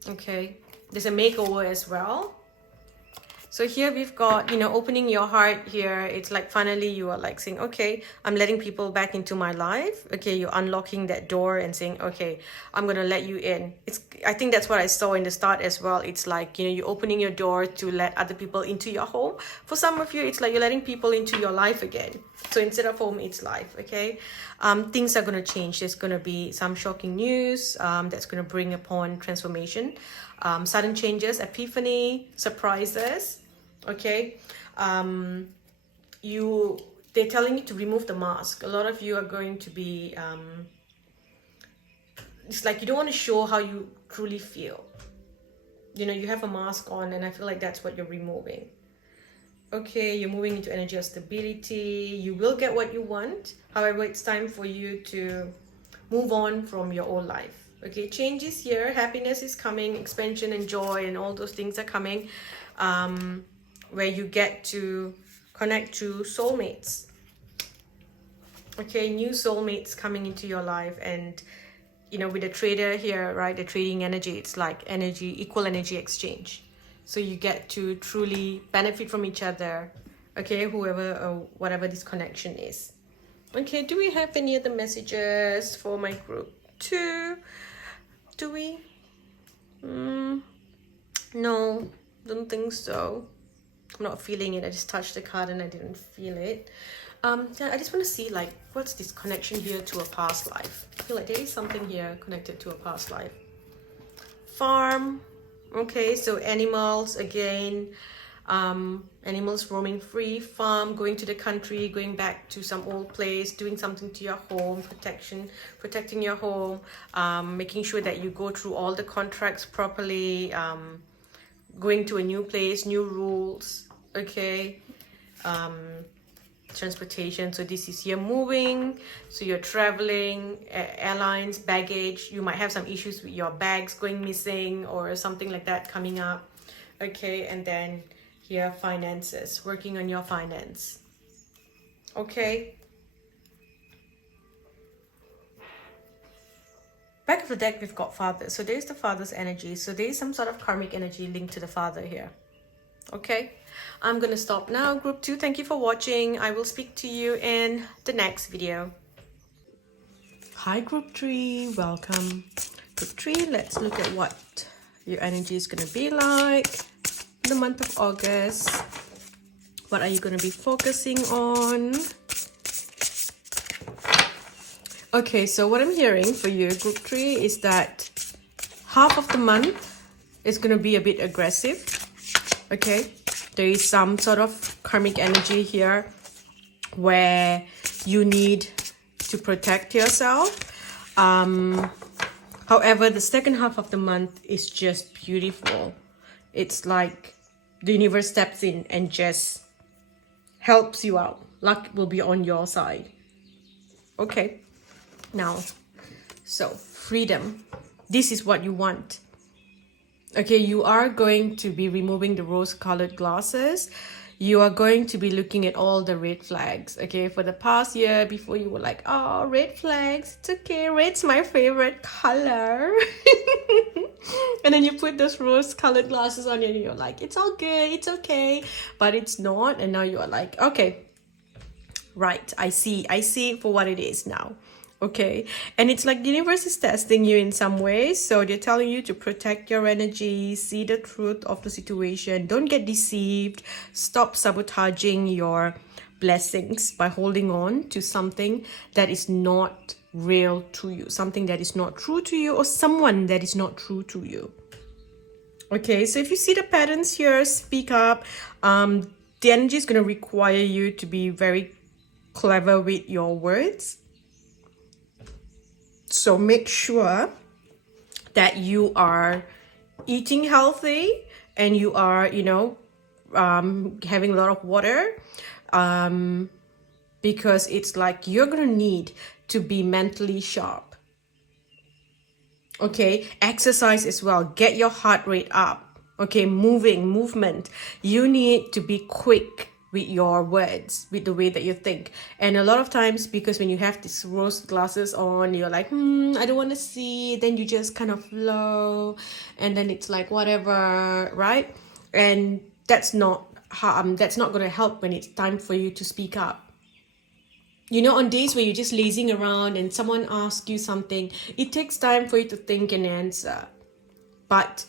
Okay, there's a makeover as well. So here we've got, you know, opening your heart here. It's like finally you are like saying, okay, I'm letting people back into my life. Okay, you're unlocking that door and saying, okay, I'm going to let you in. I think that's what I saw in the start as well. It's like, you know, you're opening your door to let other people into your home. For some of you, it's like you're letting people into your life again. So instead of home, it's life. Okay, things are going to change. There's going to be some shocking news that's going to bring upon transformation, sudden changes, epiphany, surprises. Okay, they're telling you to remove the mask. A lot of you are going to be it's like you don't want to show how you truly feel. You know, you have a mask on, and I feel like that's what you're removing. Okay, you're moving into energy of stability. You will get what you want. However, it's time for you to move on from your old life. Okay, change is here, happiness is coming, expansion and joy and all those things are coming, where you get to connect to soulmates. Okay, new soulmates coming into your life. And you know, with the trader here, right, the trading energy, it's like energy, equal energy exchange. So you get to truly benefit from each other. Okay, whoever or whatever this connection is. Okay, do we have any other messages for my group 2? Do we? No, don't think so. I'm not feeling it. I just touched the card and I didn't feel it. Yeah, I just want to see like what's this connection here to a past life. I feel like there is something here connected to a past life. Farm. Okay, so animals again. Animals roaming free, farm, going to the country, going back to some old place, doing something to your home, protecting your home, making sure that you go through all the contracts properly, going to a new place, new rules. Okay, transportation. So this is you're moving, so you're traveling, airlines, baggage. You might have some issues with your bags going missing or something like that coming up. Okay, and then here, finances, working on your finance. Okay. Back of the deck, we've got father. So there's the father's energy. So there's some sort of karmic energy linked to the father here. Okay. I'm going to stop now. Group 2, thank you for watching. I will speak to you in the next video. Hi, Group 3. Welcome. Group 3, let's look at what your energy is going to be like the month of August. What are you going to be focusing on? Okay, so what I'm hearing for you, Group 3, is that half of the month is going to be a bit aggressive. Okay, there is some sort of karmic energy here where you need to protect yourself. However, the second half of the month is just beautiful. It's like the universe steps in and just helps you out. Luck will be on your side. Okay. Now, so freedom. This is what you want. Okay, you are going to be removing the rose-colored glasses. You are going to be looking at all the red flags. Okay, for the past year, before you were like, oh, red flags, it's okay. Red's my favorite color. And then you put those rose-colored glasses on and you're like, it's all good, it's okay. But it's not. And now you are like, okay, right, I see it for what it is now. Okay, and it's like the universe is testing you in some ways. So they're telling you to protect your energy, see the truth of the situation, don't get deceived, stop sabotaging your blessings by holding on to something that is not real to you, something that is not true to you, or someone that is not true to you. Okay, so if you see the patterns here, speak up. The energy is going to require you to be very clever with your words. So make sure that you are eating healthy and you are, having a lot of water, because it's like you're gonna need to be mentally sharp. Okay, exercise as well. Get your heart rate up. Okay, movement. You need to be quick with your words, with the way that you think. And a lot of times, because when you have these rose glasses on, you're like, I don't want to see. Then you just kind of flow, and then it's like whatever, right? And that's not going to help when it's time for you to speak up. On days where you're just lazing around and someone asks you something, it takes time for you to think and answer. But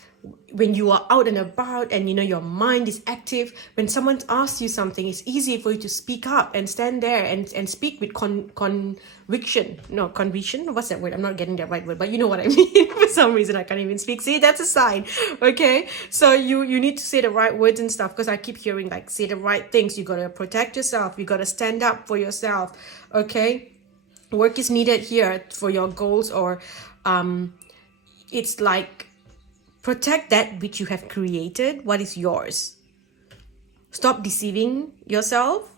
when you are out and about and your mind is active, when someone asks you something, it's easy for you to speak up and stand there and speak with conviction. No, conviction? What's that word? I'm not getting that right word, but you know what I mean. For some reason, I can't even speak. See, that's a sign. Okay? So you need to say the right words and stuff, because I keep hearing like, say the right things. You got to protect yourself. You got to stand up for yourself. Okay? Work is needed here for your goals, or it's like, protect that which you have created, what is yours. Stop deceiving yourself,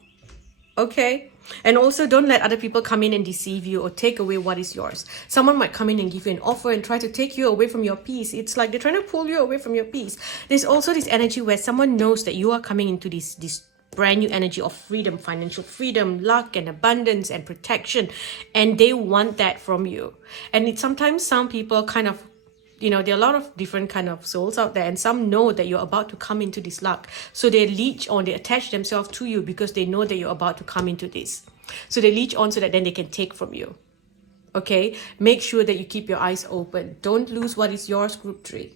okay? And also don't let other people come in and deceive you or take away what is yours. Someone might come in and give you an offer and try to take you away from your peace. It's like they're trying to pull you away from your peace. There's also this energy where someone knows that you are coming into this brand new energy of freedom, financial freedom, luck and abundance and protection, and they want that from you. And it's sometimes some people kind of, there are a lot of different kind of souls out there, and some know that you're about to come into this luck. So they leech on, they attach themselves to you because they know that you're about to come into this. So they leech on so that then they can take from you. Okay? Make sure that you keep your eyes open. Don't lose what is yours, group 3.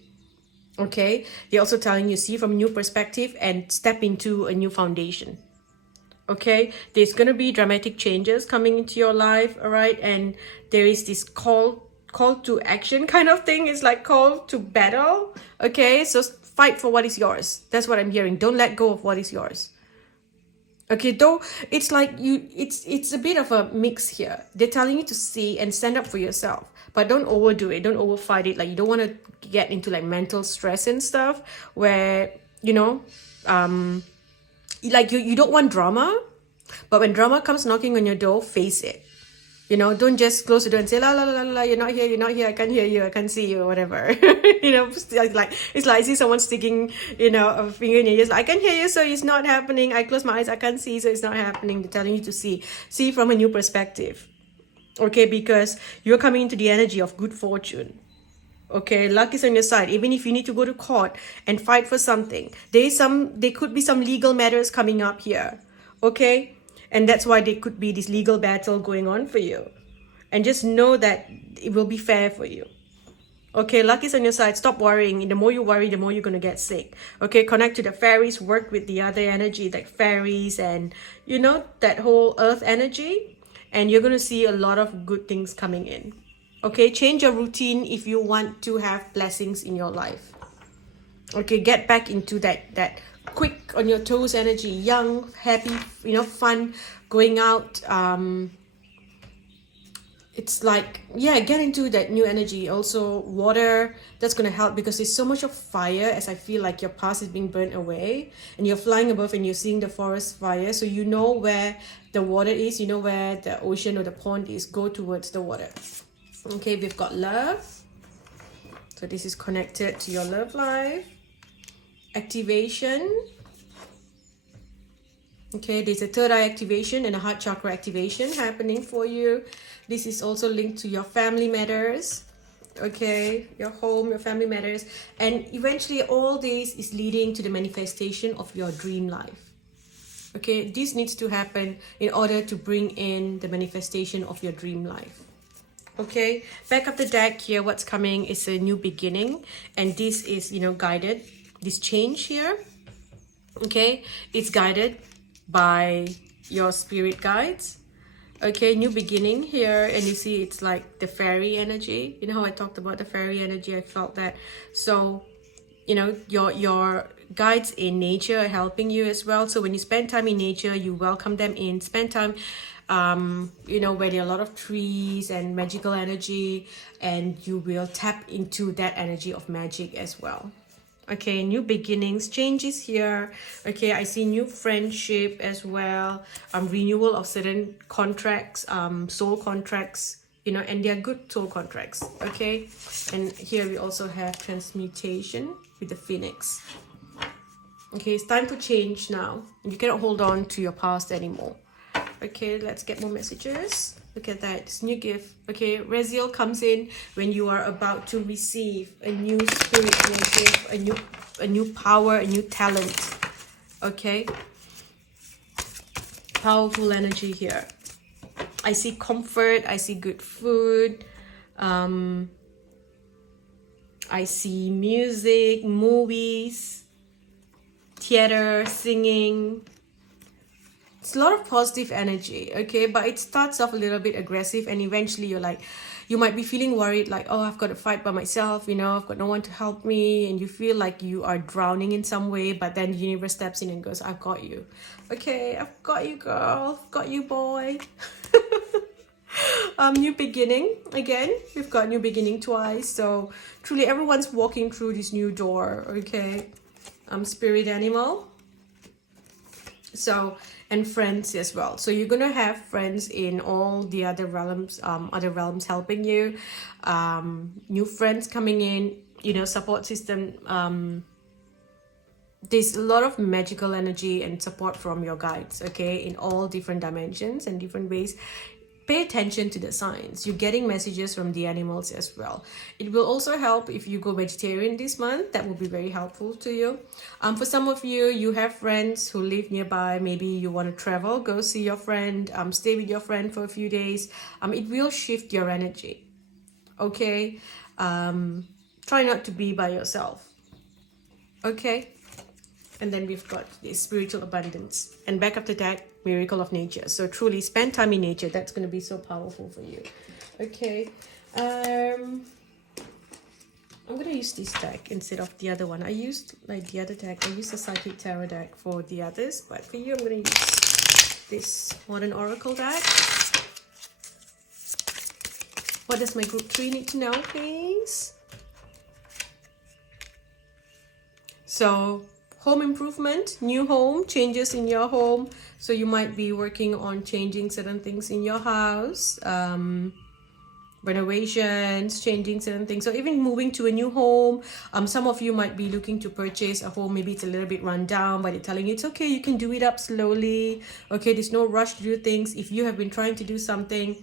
Okay? They're also telling you, see from a new perspective and step into a new foundation. Okay? There's going to be dramatic changes coming into your life, all right? And there is this call to action kind of thing. It's like call to battle. Okay, so fight for what is yours. That's what I'm hearing. Don't let go of what is yours. Okay, though it's like it's a bit of a mix here. They're telling you to see and stand up for yourself, but don't overdo it. Don't overfight it. Like, you don't want to get into like mental stress and stuff where like you don't want drama, but when drama comes knocking on your door, face it. Don't just close the door and say, la, la, la, la, you're not here, I can't hear you, I can't see you, or whatever. It's like I see someone sticking, a finger in your ears, I can hear you, so it's not happening. I close my eyes, I can't see, so it's not happening. They're telling you to see from a new perspective. Okay, because you're coming into the energy of good fortune. Okay, luck is on your side. Even if you need to go to court and fight for something, there could be some legal matters coming up here. Okay? And that's why there could be this legal battle going on for you. And just know that it will be fair for you. Okay, luck is on your side. Stop worrying. The more you worry, the more you're going to get sick. Okay, connect to the fairies. Work with the other energy, like fairies and, that whole earth energy. And you're going to see a lot of good things coming in. Okay, change your routine if you want to have blessings in your life. Okay, get back into that quick on your toes energy, young, happy, fun, going out. It's like, get into that new energy. Also water, that's going to help, because there's so much of fire, as I feel like your past is being burnt away and you're flying above and you're seeing the forest fire. So you know where the water is, where the ocean or the pond is. Go towards the water. Okay, we've got love. So this is connected to your love life. Activation. Okay, there's a third eye activation and a heart chakra activation happening for you. This is also linked to your family matters. Okay, your home, your family matters. And eventually all this is leading to the manifestation of your dream life. Okay, this needs to happen in order to bring in the manifestation of your dream life. Okay, back up the deck here. What's coming is a new beginning. And this is, guided. This change here, okay, it's guided by your spirit guides. Okay, new beginning here, and you see it's like the fairy energy. You know how I talked about the fairy energy? I felt that. So, your guides in nature are helping you as well. So when you spend time in nature, you welcome them in. Spend time you know, where there are a lot of trees and magical energy, and you will tap into that energy of magic as well. Okay, new beginnings, changes here. Okay, I see new friendship as well, renewal of certain contracts, soul contracts, you know, and they're good soul contracts. Okay, and here we also have transmutation with the phoenix. Okay, it's time for change now. You cannot hold on to your past anymore. Okay, let's get more messages. Look at that, it's new gift. Okay, Raziel comes in when you are about to receive a new spiritual gift, a new power, a new talent. Okay, powerful energy here. I see comfort, I see good food, I see music, movies, theater, singing. It's a lot of positive energy, okay, but it starts off a little bit aggressive, and eventually you're like, you might be feeling worried, like, oh, I've got to fight by myself, you know, I've got no one to help me, and you feel like you are drowning in some way, but then the universe steps in and goes, I've got you. Okay, I've got you, girl, I've got you, boy. New beginning again, we've got new beginning twice, so truly everyone's walking through this new door. Okay, spirit animal, so, and friends as well. So you're gonna have friends in all the other realms helping you, new friends coming in, you know, support system. There's a lot of magical energy and support from your guides, okay, in all different dimensions and different ways. Pay attention to the signs. You're getting messages from the animals as well. It will also help if you go vegetarian this month. That will be very helpful to you. For some of you, you have friends who live nearby. Maybe you want to travel, go see your friend, stay with your friend for a few days. It will shift your energy. Okay, try not to be by yourself. Okay, and then we've got the spiritual abundance, and back after that, miracle of nature. So truly spend time in nature. That's going to be so powerful for you. Okay, I'm going to use this deck instead of the other one. I used like the other deck, I used the Psychic Tarot deck for the others, but for you I'm going to use this Modern Oracle deck. What does my group 3 need to know, please? So home improvement, new home, changes in your home. So you might be working on changing certain things in your house, renovations, changing certain things. So even moving to a new home, some of you might be looking to purchase a home. Maybe it's a little bit run down, but they're telling you it's okay, you can do it up slowly. Okay, there's no rush to do things. If you have been trying to do something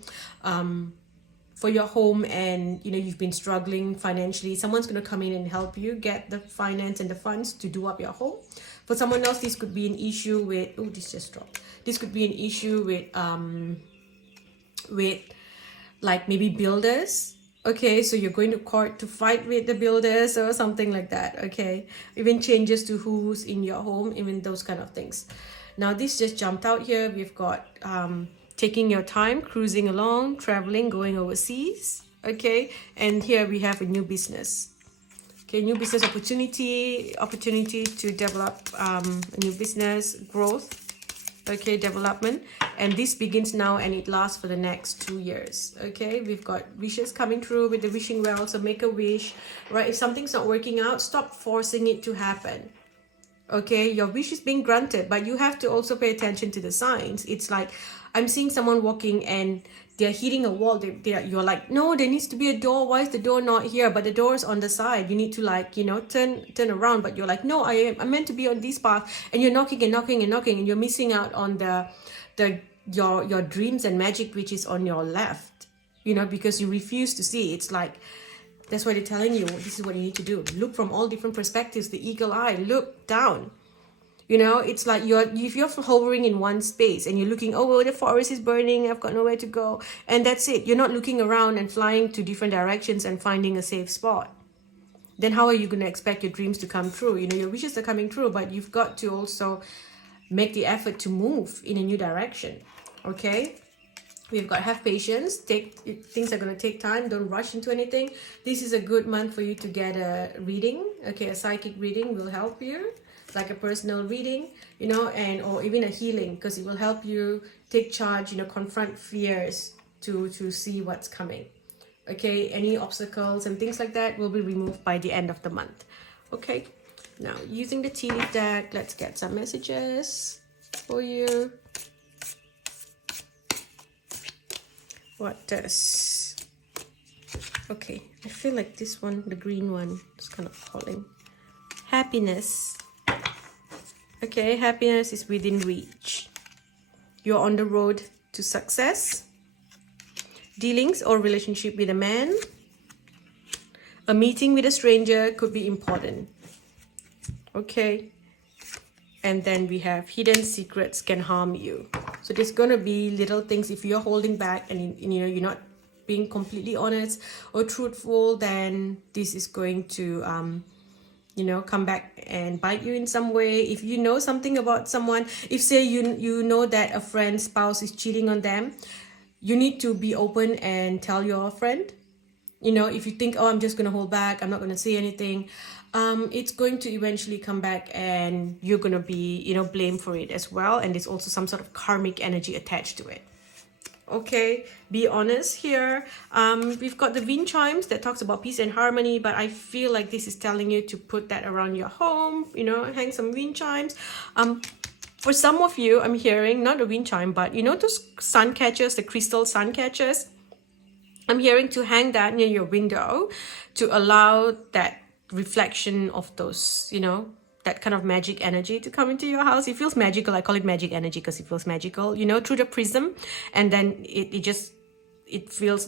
for your home, and you know you've been struggling financially, someone's going to come in and help you get the finance and the funds to do up your home. For someone else, this could be an issue with, oh, this just dropped. This could be an issue with like maybe builders. Okay, so you're going to court to fight with the builders or something like that. Okay, even changes to who's in your home, even those kind of things. Now this just jumped out here. We've got taking your time, cruising along, traveling, going overseas. Okay, and here we have a new business. Okay, new business opportunity to develop a new business, growth. Okay, development, and this begins now and it lasts for the next 2 years. Okay, we've got wishes coming through with the wishing well. So make a wish, right? If something's not working out, stop forcing it to happen. Okay, your wish is being granted, but you have to also pay attention to the signs. It's like I'm seeing someone walking and they're hitting a wall. You're like, no, there needs to be a door. Why is the door not here? But the door's on the side. You need to, like, you know, turn around. But you're like, no, I'm meant to be on this path. And you're knocking and knocking and knocking, and you're missing out on your dreams and magic, which is on your left. You know, because you refuse to see. It's like, that's why they're telling you this is what you need to do. Look from all different perspectives. The eagle eye. Look down. You know, it's like if you're hovering in one space and you're looking, oh, well, the forest is burning, I've got nowhere to go. And that's it. You're not looking around and flying to different directions and finding a safe spot. Then how are you going to expect your dreams to come true? You know, your wishes are coming true, but you've got to also make the effort to move in a new direction. Okay? We've got have patience. Things are going to take time. Don't rush into anything. This is a good month for you to get a reading. Okay, a psychic reading will help you. Like a personal reading, you know, or even a healing, because it will help you take charge, confront fears to see what's coming. Okay, any obstacles and things like that will be removed by the end of the month. Okay, now using the tea leaf deck, let's get some messages for you. What does... Okay, I feel like this one, the green one, is kind of calling. Happiness. Okay, happiness is within reach. You're on the road to success. Dealings or relationship with a man. A meeting with a stranger could be important. Okay. And then we have hidden secrets can harm you. So there's going to be little things. If you're holding back and you're not being completely honest or truthful, then this is going to come back and bite you in some way. If you know something about someone, if say you know that a friend's spouse is cheating on them, you need to be open and tell your friend. If you think, oh, I'm just going to hold back, I'm not going to say anything, it's going to eventually come back and you're going to be, blamed for it as well. And there's also some sort of karmic energy attached to it. Okay, be honest here. We've got the wind chimes that talks about peace and harmony, but I feel like this is telling you to put that around your home, hang some wind chimes. For some of you, I'm hearing, not a wind chime, but those sun catchers, the crystal sun catchers, I'm hearing to hang that near your window to allow that reflection of those, that kind of magic energy to come into your house. It feels magical. I call it magic energy because it feels magical, through the prism. And then it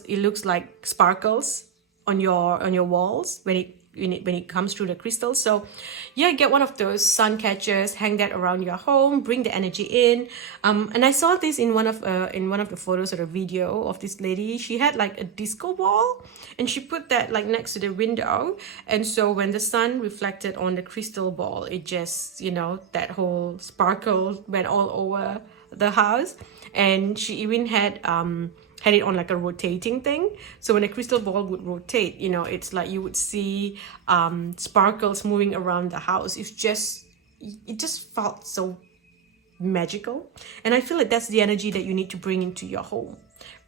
looks like sparkles on your walls when it comes through the crystal. So yeah, get one of those sun catchers, hang that around your home, bring the energy in. And I saw this in one of the photos or the video of this lady. She had like a disco ball and she put that like next to the window. And so when the sun reflected on the crystal ball, it just, that whole sparkle went all over the house. And she even had it on like a rotating thing. So when a crystal ball would rotate, it's like you would see sparkles moving around the house. It just felt so magical. And I feel like that's the energy that you need to bring into your home.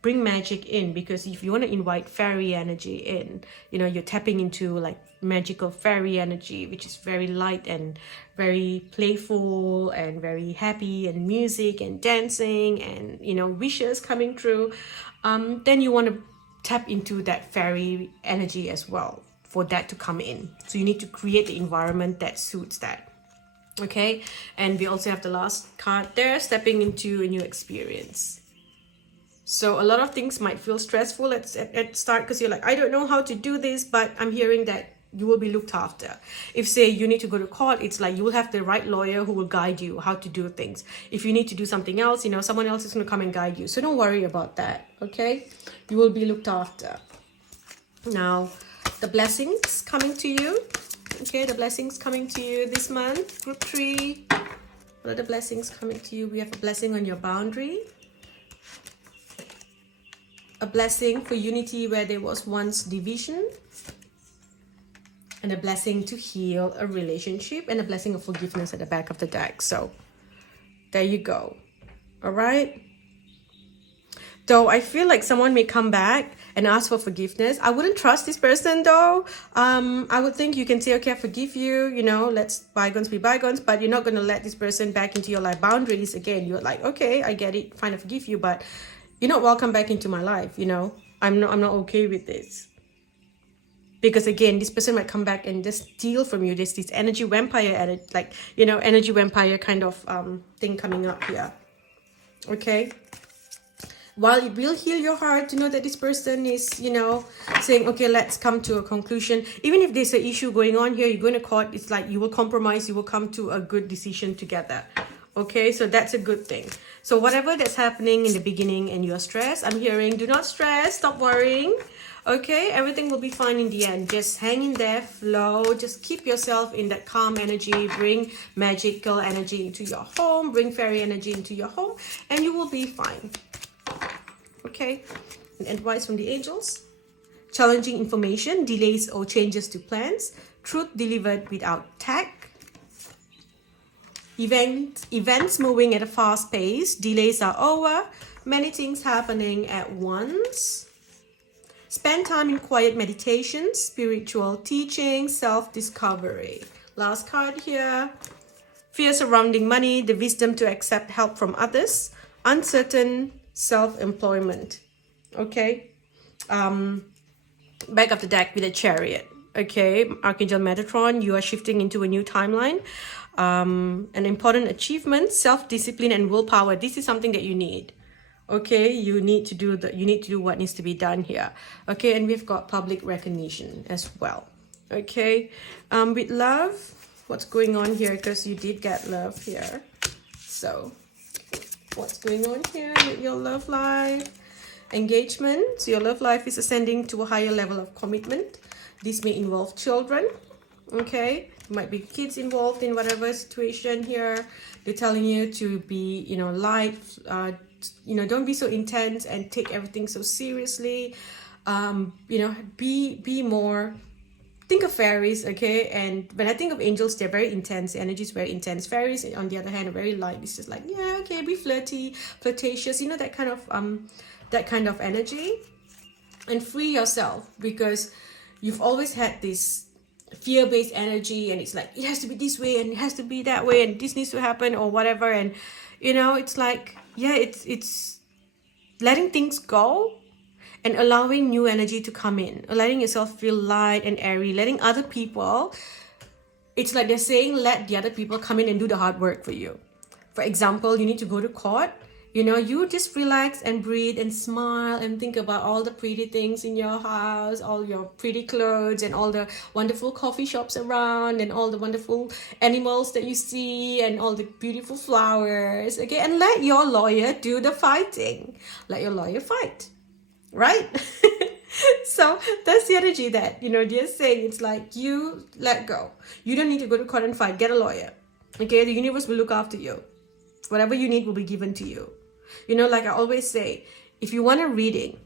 Bring magic in, because if you want to invite fairy energy in, you're tapping into like magical fairy energy, which is very light and very playful and very happy, and music and dancing and wishes coming true. Then you want to tap into that fairy energy as well for that to come in. So you need to create the environment that suits that. Okay, and we also have the last card there, stepping into a new experience. So a lot of things might feel stressful at start because you're like, I don't know how to do this, but I'm hearing that you will be looked after. If say you need to go to court, it's like you will have the right lawyer who will guide you how to do things. If you need to do something else, someone else is going to come and guide you. So don't worry about that, okay? You will be looked after. Now, the blessings coming to you. Okay, the blessings coming to you this month. Group 3. What are the blessings coming to you? We have a blessing on your boundary. A blessing for unity where there was once division. And a blessing to heal a relationship, and a blessing of forgiveness at the back of the deck. So there you go. All right. Though I feel like someone may come back and ask for forgiveness. I wouldn't trust this person though. I would think you can say, okay, I forgive you, let's bygones be bygones, but you're not going to let this person back into your life. Boundaries again. You're like, okay, I get it, fine, I forgive you, but you're not welcome back into my life. I'm not okay with this. Because again, this person might come back and just steal from you. There's this energy vampire, energy vampire kind of thing coming up here. Okay. While it will heal your heart to know that this person is, saying, okay, let's come to a conclusion. Even if there's an issue going on here, you're going to court, it's like you will compromise, you will come to a good decision together. Okay, so that's a good thing. So whatever that's happening in the beginning and you're stressed, I'm hearing, do not stress, stop worrying. Okay, everything will be fine in the end. Just hang in there, flow. Just keep yourself in that calm energy. Bring magical energy into your home. Bring fairy energy into your home. And you will be fine. Okay, and advice from the angels. Challenging information, delays or changes to plans. Truth delivered without tact. Events moving at a fast pace. Delays are over. Many things happening at once. Spend time in quiet meditation, spiritual teaching, self-discovery. Last card here. Fear surrounding money, the wisdom to accept help from others. Uncertain self-employment. Okay. Back of the deck with a chariot. Okay. Archangel Metatron, you are shifting into a new timeline. An important achievement, self-discipline and willpower. This is something that you need. Okay, you need to do what needs to be done here. Okay, and we've got public recognition as well. Okay, with love, what's going on here? Because you did get love here. So what's going on here with your love life? Engagement. So your love life is ascending to a higher level of commitment. This may involve children. Okay, might be kids involved in whatever situation here. They're telling you to be, light, don't be so intense and take everything so seriously. Be more. Think of fairies, okay? And when I think of angels, they're very intense. The energy is very intense. Fairies, on the other hand, are very light. It's just like, yeah, okay, be flirtatious. That kind of energy. And free yourself, because you've always had this fear-based energy, and it's like it has to be this way and it has to be that way and this needs to happen or whatever. And it's like, yeah, it's letting things go and allowing new energy to come in, letting yourself feel light and airy, letting other people, it's like they're saying, let the other people come in and do the hard work for you. For example, you need to go to court. You just relax and breathe and smile and think about all the pretty things in your house, all your pretty clothes and all the wonderful coffee shops around and all the wonderful animals that you see and all the beautiful flowers, okay? And let your lawyer do the fighting. Let your lawyer fight, right? So that's the energy that, they're saying. It's like, you let go. You don't need to go to court and fight. Get a lawyer, okay? The universe will look after you. Whatever you need will be given to you. Like I always say, if you want a reading,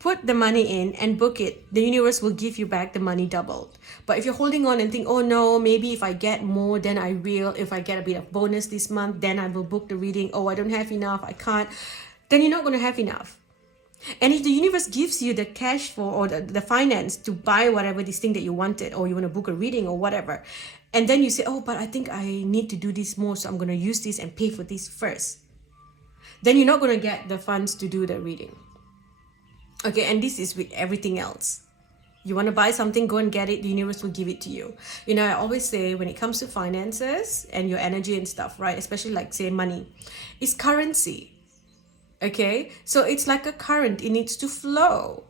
put the money in and book it. The universe will give you back the money doubled. But if you're holding on and think, oh no, maybe if I get more, then I will. If I get a bit of bonus this month, then I will book the reading. Oh, I don't have enough, I can't. Then you're not going to have enough. And if the universe gives you the cash for or the finance to buy whatever this thing that you wanted, or you want to book a reading or whatever, and then you say, oh, but I think I need to do this more, so I'm going to use this and pay for this first. Then you're not going to get the funds to do the reading. Okay, and this is with everything else. You want to buy something, go and get it. The universe will give it to you. I always say when it comes to finances and your energy and stuff, right? Especially like say money, it's currency. Okay, so it's like a current. It needs to flow.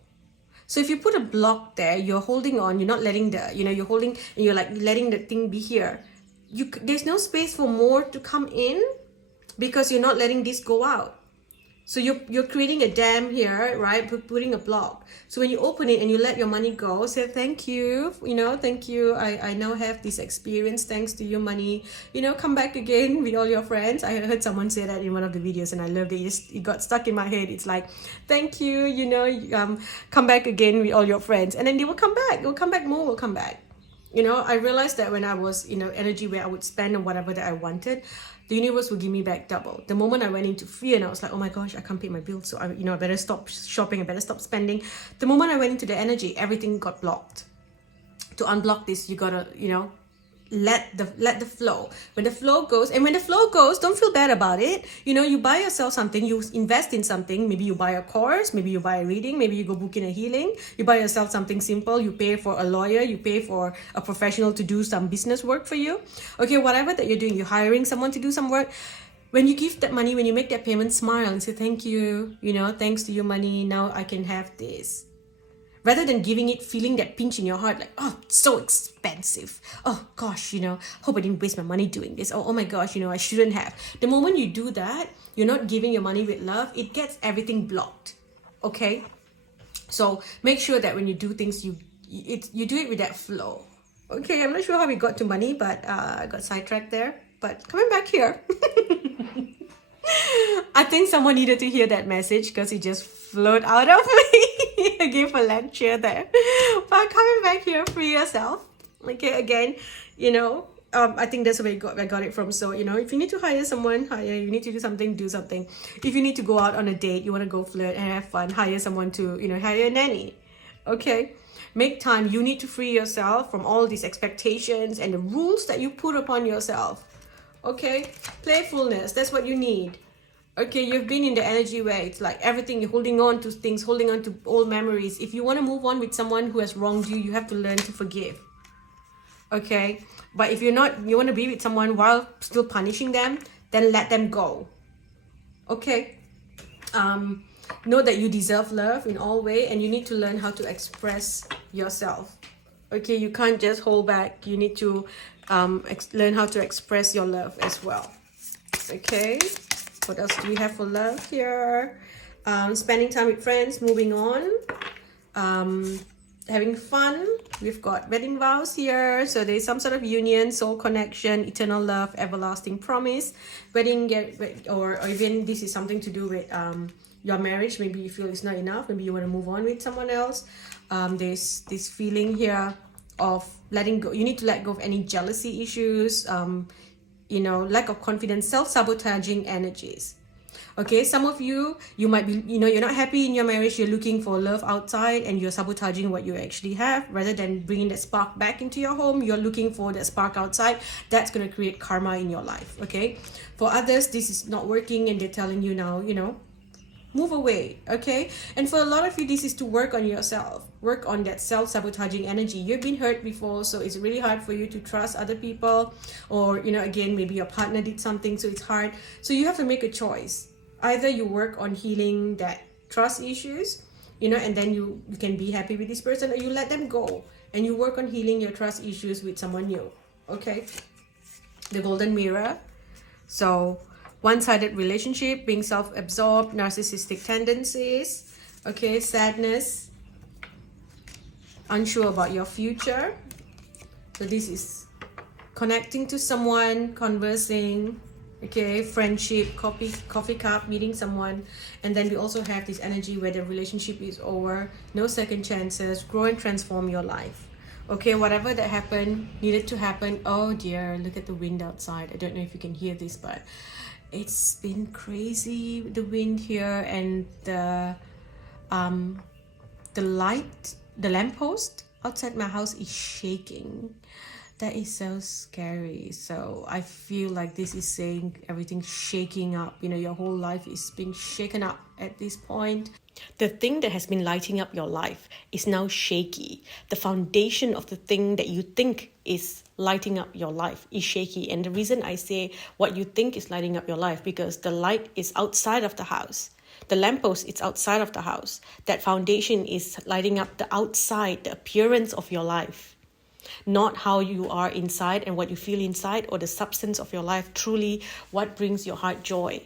So if you put a block there, you're holding on. You're not letting you're holding and you're like letting the thing be here. There's no space for more to come in, because you're not letting this go out. So you're creating a dam here, right? Putting a block. So when you open it and you let your money go, say thank you, thank you. I now have this experience thanks to your money. Come back again with all your friends. I heard someone say that in one of the videos and I loved it. It got stuck in my head. It's like, thank you, come back again with all your friends. And then they will come back. They will come back more, will come back. I realized that when I was, energy where I would spend on whatever that I wanted, the universe will give me back double. The moment I went into fear and I was like, oh my gosh, I can't pay my bills, so I better stop shopping, I better stop spending. The moment I went into the energy, everything got blocked. To unblock this, you gotta, let the flow. When the flow goes, don't feel bad about it. You buy yourself something, you invest in something. Maybe you buy a course, maybe you buy a reading, maybe you go book in a healing. You buy yourself something simple. You pay for a lawyer, you pay for a professional to do some business work for you. Okay, whatever that you're doing, you're hiring someone to do some work. When you give that money, when you make that payment, smile and say thank you. Thanks to your money, now I can have this. Rather than giving it, feeling that pinch in your heart, like, oh, it's so expensive. Oh, gosh, hope I didn't waste my money doing this. Oh my gosh, I shouldn't have. The moment you do that, you're not giving your money with love, it gets everything blocked, okay? So make sure that when you do things, you do it with that flow. Okay, I'm not sure how we got to money, but I got sidetracked there. But coming back here, I think someone needed to hear that message because it just flowed out of me. I gave a lecture there. But coming back here, free yourself. Okay, again, I think that's where I got it from. So, you know, if you need to hire someone, hire. You need to do something, do something. If you need to go out on a date, you want to go flirt and have fun, hire someone to, you know, hire a nanny. Okay? Make time. You need to free yourself from all these expectations and the rules that you put upon yourself. Okay? Playfulness. That's what you need. Okay, you've been in the energy where it's like everything, you're holding on to things, holding on to old memories. If you want to move on with someone who has wronged you, you have to learn to forgive. Okay, but if you're not, you want to be with someone while still punishing them, then let them go. Okay, know that you deserve love in all way, and you need to learn how to express yourself. Okay, you can't just hold back. You need to learn how to express your love as well. Okay, what else do we have for love here? Spending time with friends, moving on, having fun. We've got wedding vows here, so there's some sort of union, soul connection, eternal love, everlasting promise. Wedding, or even this is something to do with your marriage. Maybe you feel it's not enough, maybe you want to move on with someone else. There's this feeling here of letting go. You need to let go of any jealousy issues, you know, lack of confidence, self-sabotaging energies. Okay, some of you might be, you know, you're not happy in your marriage, you're looking for love outside and you're sabotaging what you actually have. Rather than bringing that spark back into your home, you're looking for that spark outside. That's going to create karma in your life. Okay, for others, this is not working and they're telling you now, you know, move away. Okay, and for a lot of you, this is to work on yourself, work on that self-sabotaging energy. You've been hurt before, so it's really hard for you to trust other people, or, you know, again, maybe your partner did something, so it's hard. So you have to make a choice. Either you work on healing that trust issues, you know, and then you can be happy with this person, or you let them go and you work on healing your trust issues with someone new. Okay, the golden mirror. So one-sided relationship, being self-absorbed, narcissistic tendencies. Okay, sadness, unsure about your future. So this is connecting to someone, conversing. Okay, friendship, coffee cup, meeting someone. And then we also have this energy where the relationship is over, no second chances, grow and transform your life. Okay, whatever that happened, needed to happen. Oh dear, look at the wind outside. I don't know if you can hear this, but it's been crazy, the wind here, and the light, the lamppost outside my house is shaking. That is so scary. So I feel like this is saying everything's shaking up. You know, your whole life is being shaken up at this point. The thing that has been lighting up your life is now shaky. The foundation of the thing that you think is lighting up your life is shaky. And the reason I say what you think is lighting up your life, because the light is outside of the house. The lamppost is outside of the house. That foundation is lighting up the outside, the appearance of your life. Not how you are inside and what you feel inside, or the substance of your life, truly what brings your heart joy.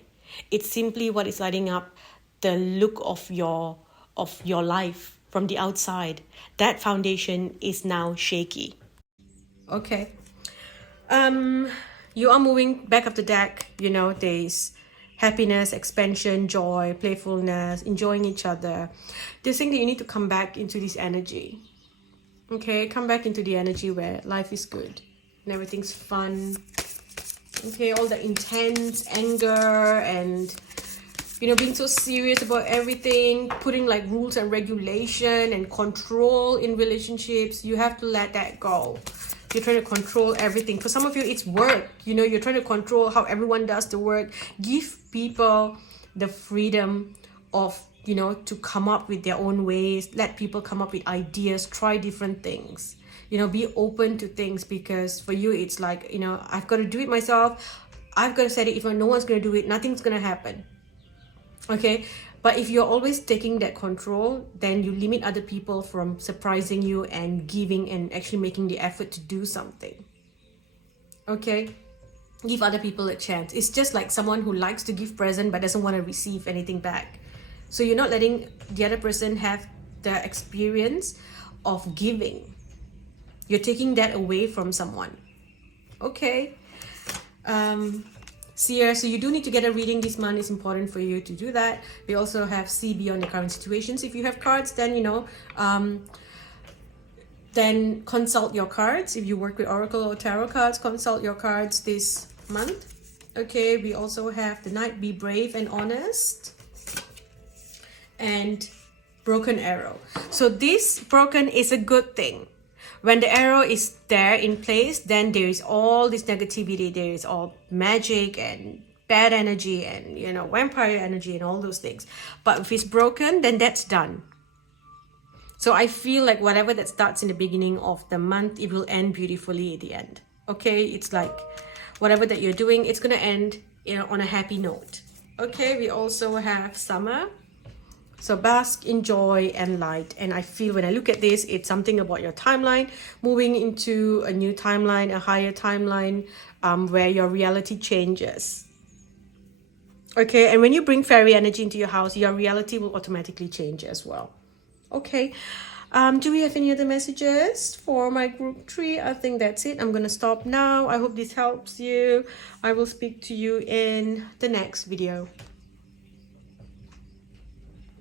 It's simply what is lighting up the look of your life from the outside. That foundation is now shaky. Okay. You are moving back up the deck. You know, there's happiness, expansion, joy, playfulness, enjoying each other. This thing that you need to come back into this energy. Okay, come back into the energy where life is good and everything's fun. Okay, all the intense anger and, you know, being so serious about everything, putting like rules and regulation and control in relationships, you have to let that go. You're trying to control everything. For some of you, it's work. You know, you're trying to control how everyone does the work. Give people the freedom of, you know, to come up with their own ways. Let people come up with ideas, try different things. You know, be open to things, because for you, it's like, you know, I've got to do it myself. I've got to set it. If no one's going to do it, nothing's going to happen. Okay, but if you're always taking that control, then you limit other people from surprising you and giving and actually making the effort to do something. Okay, give other people a chance. It's just like someone who likes to give present but doesn't want to receive anything back. So you're not letting the other person have the experience of giving. You're taking that away from someone. Okay. Seer, so you do need to get a reading this month. It's important for you to do that. We also have see beyond the current situations. If you have cards, then, you know, Then consult your cards. If you work with Oracle or Tarot cards, consult your cards this month. Okay, we also have the Knight, be brave and honest. And broken arrow. So this broken is a good thing. When the arrow is there in place, then there is all this negativity, there is all magic and bad energy and, you know, vampire energy and all those things. But if it's broken, then that's done. So I feel like whatever that starts in the beginning of the month, it will end beautifully at the end. Okay, it's like whatever that you're doing, it's gonna end, you know, on a happy note. Okay, we also have summer. So bask in joy and light. And I feel when I look at this, it's something about your timeline, moving into a new timeline, a higher timeline, where your reality changes. Okay, and when you bring fairy energy into your house, your reality will automatically change as well. Okay, do we have any other messages for my group 3? I think that's it. I'm gonna stop now. I hope this helps you. I will speak to you in the next video.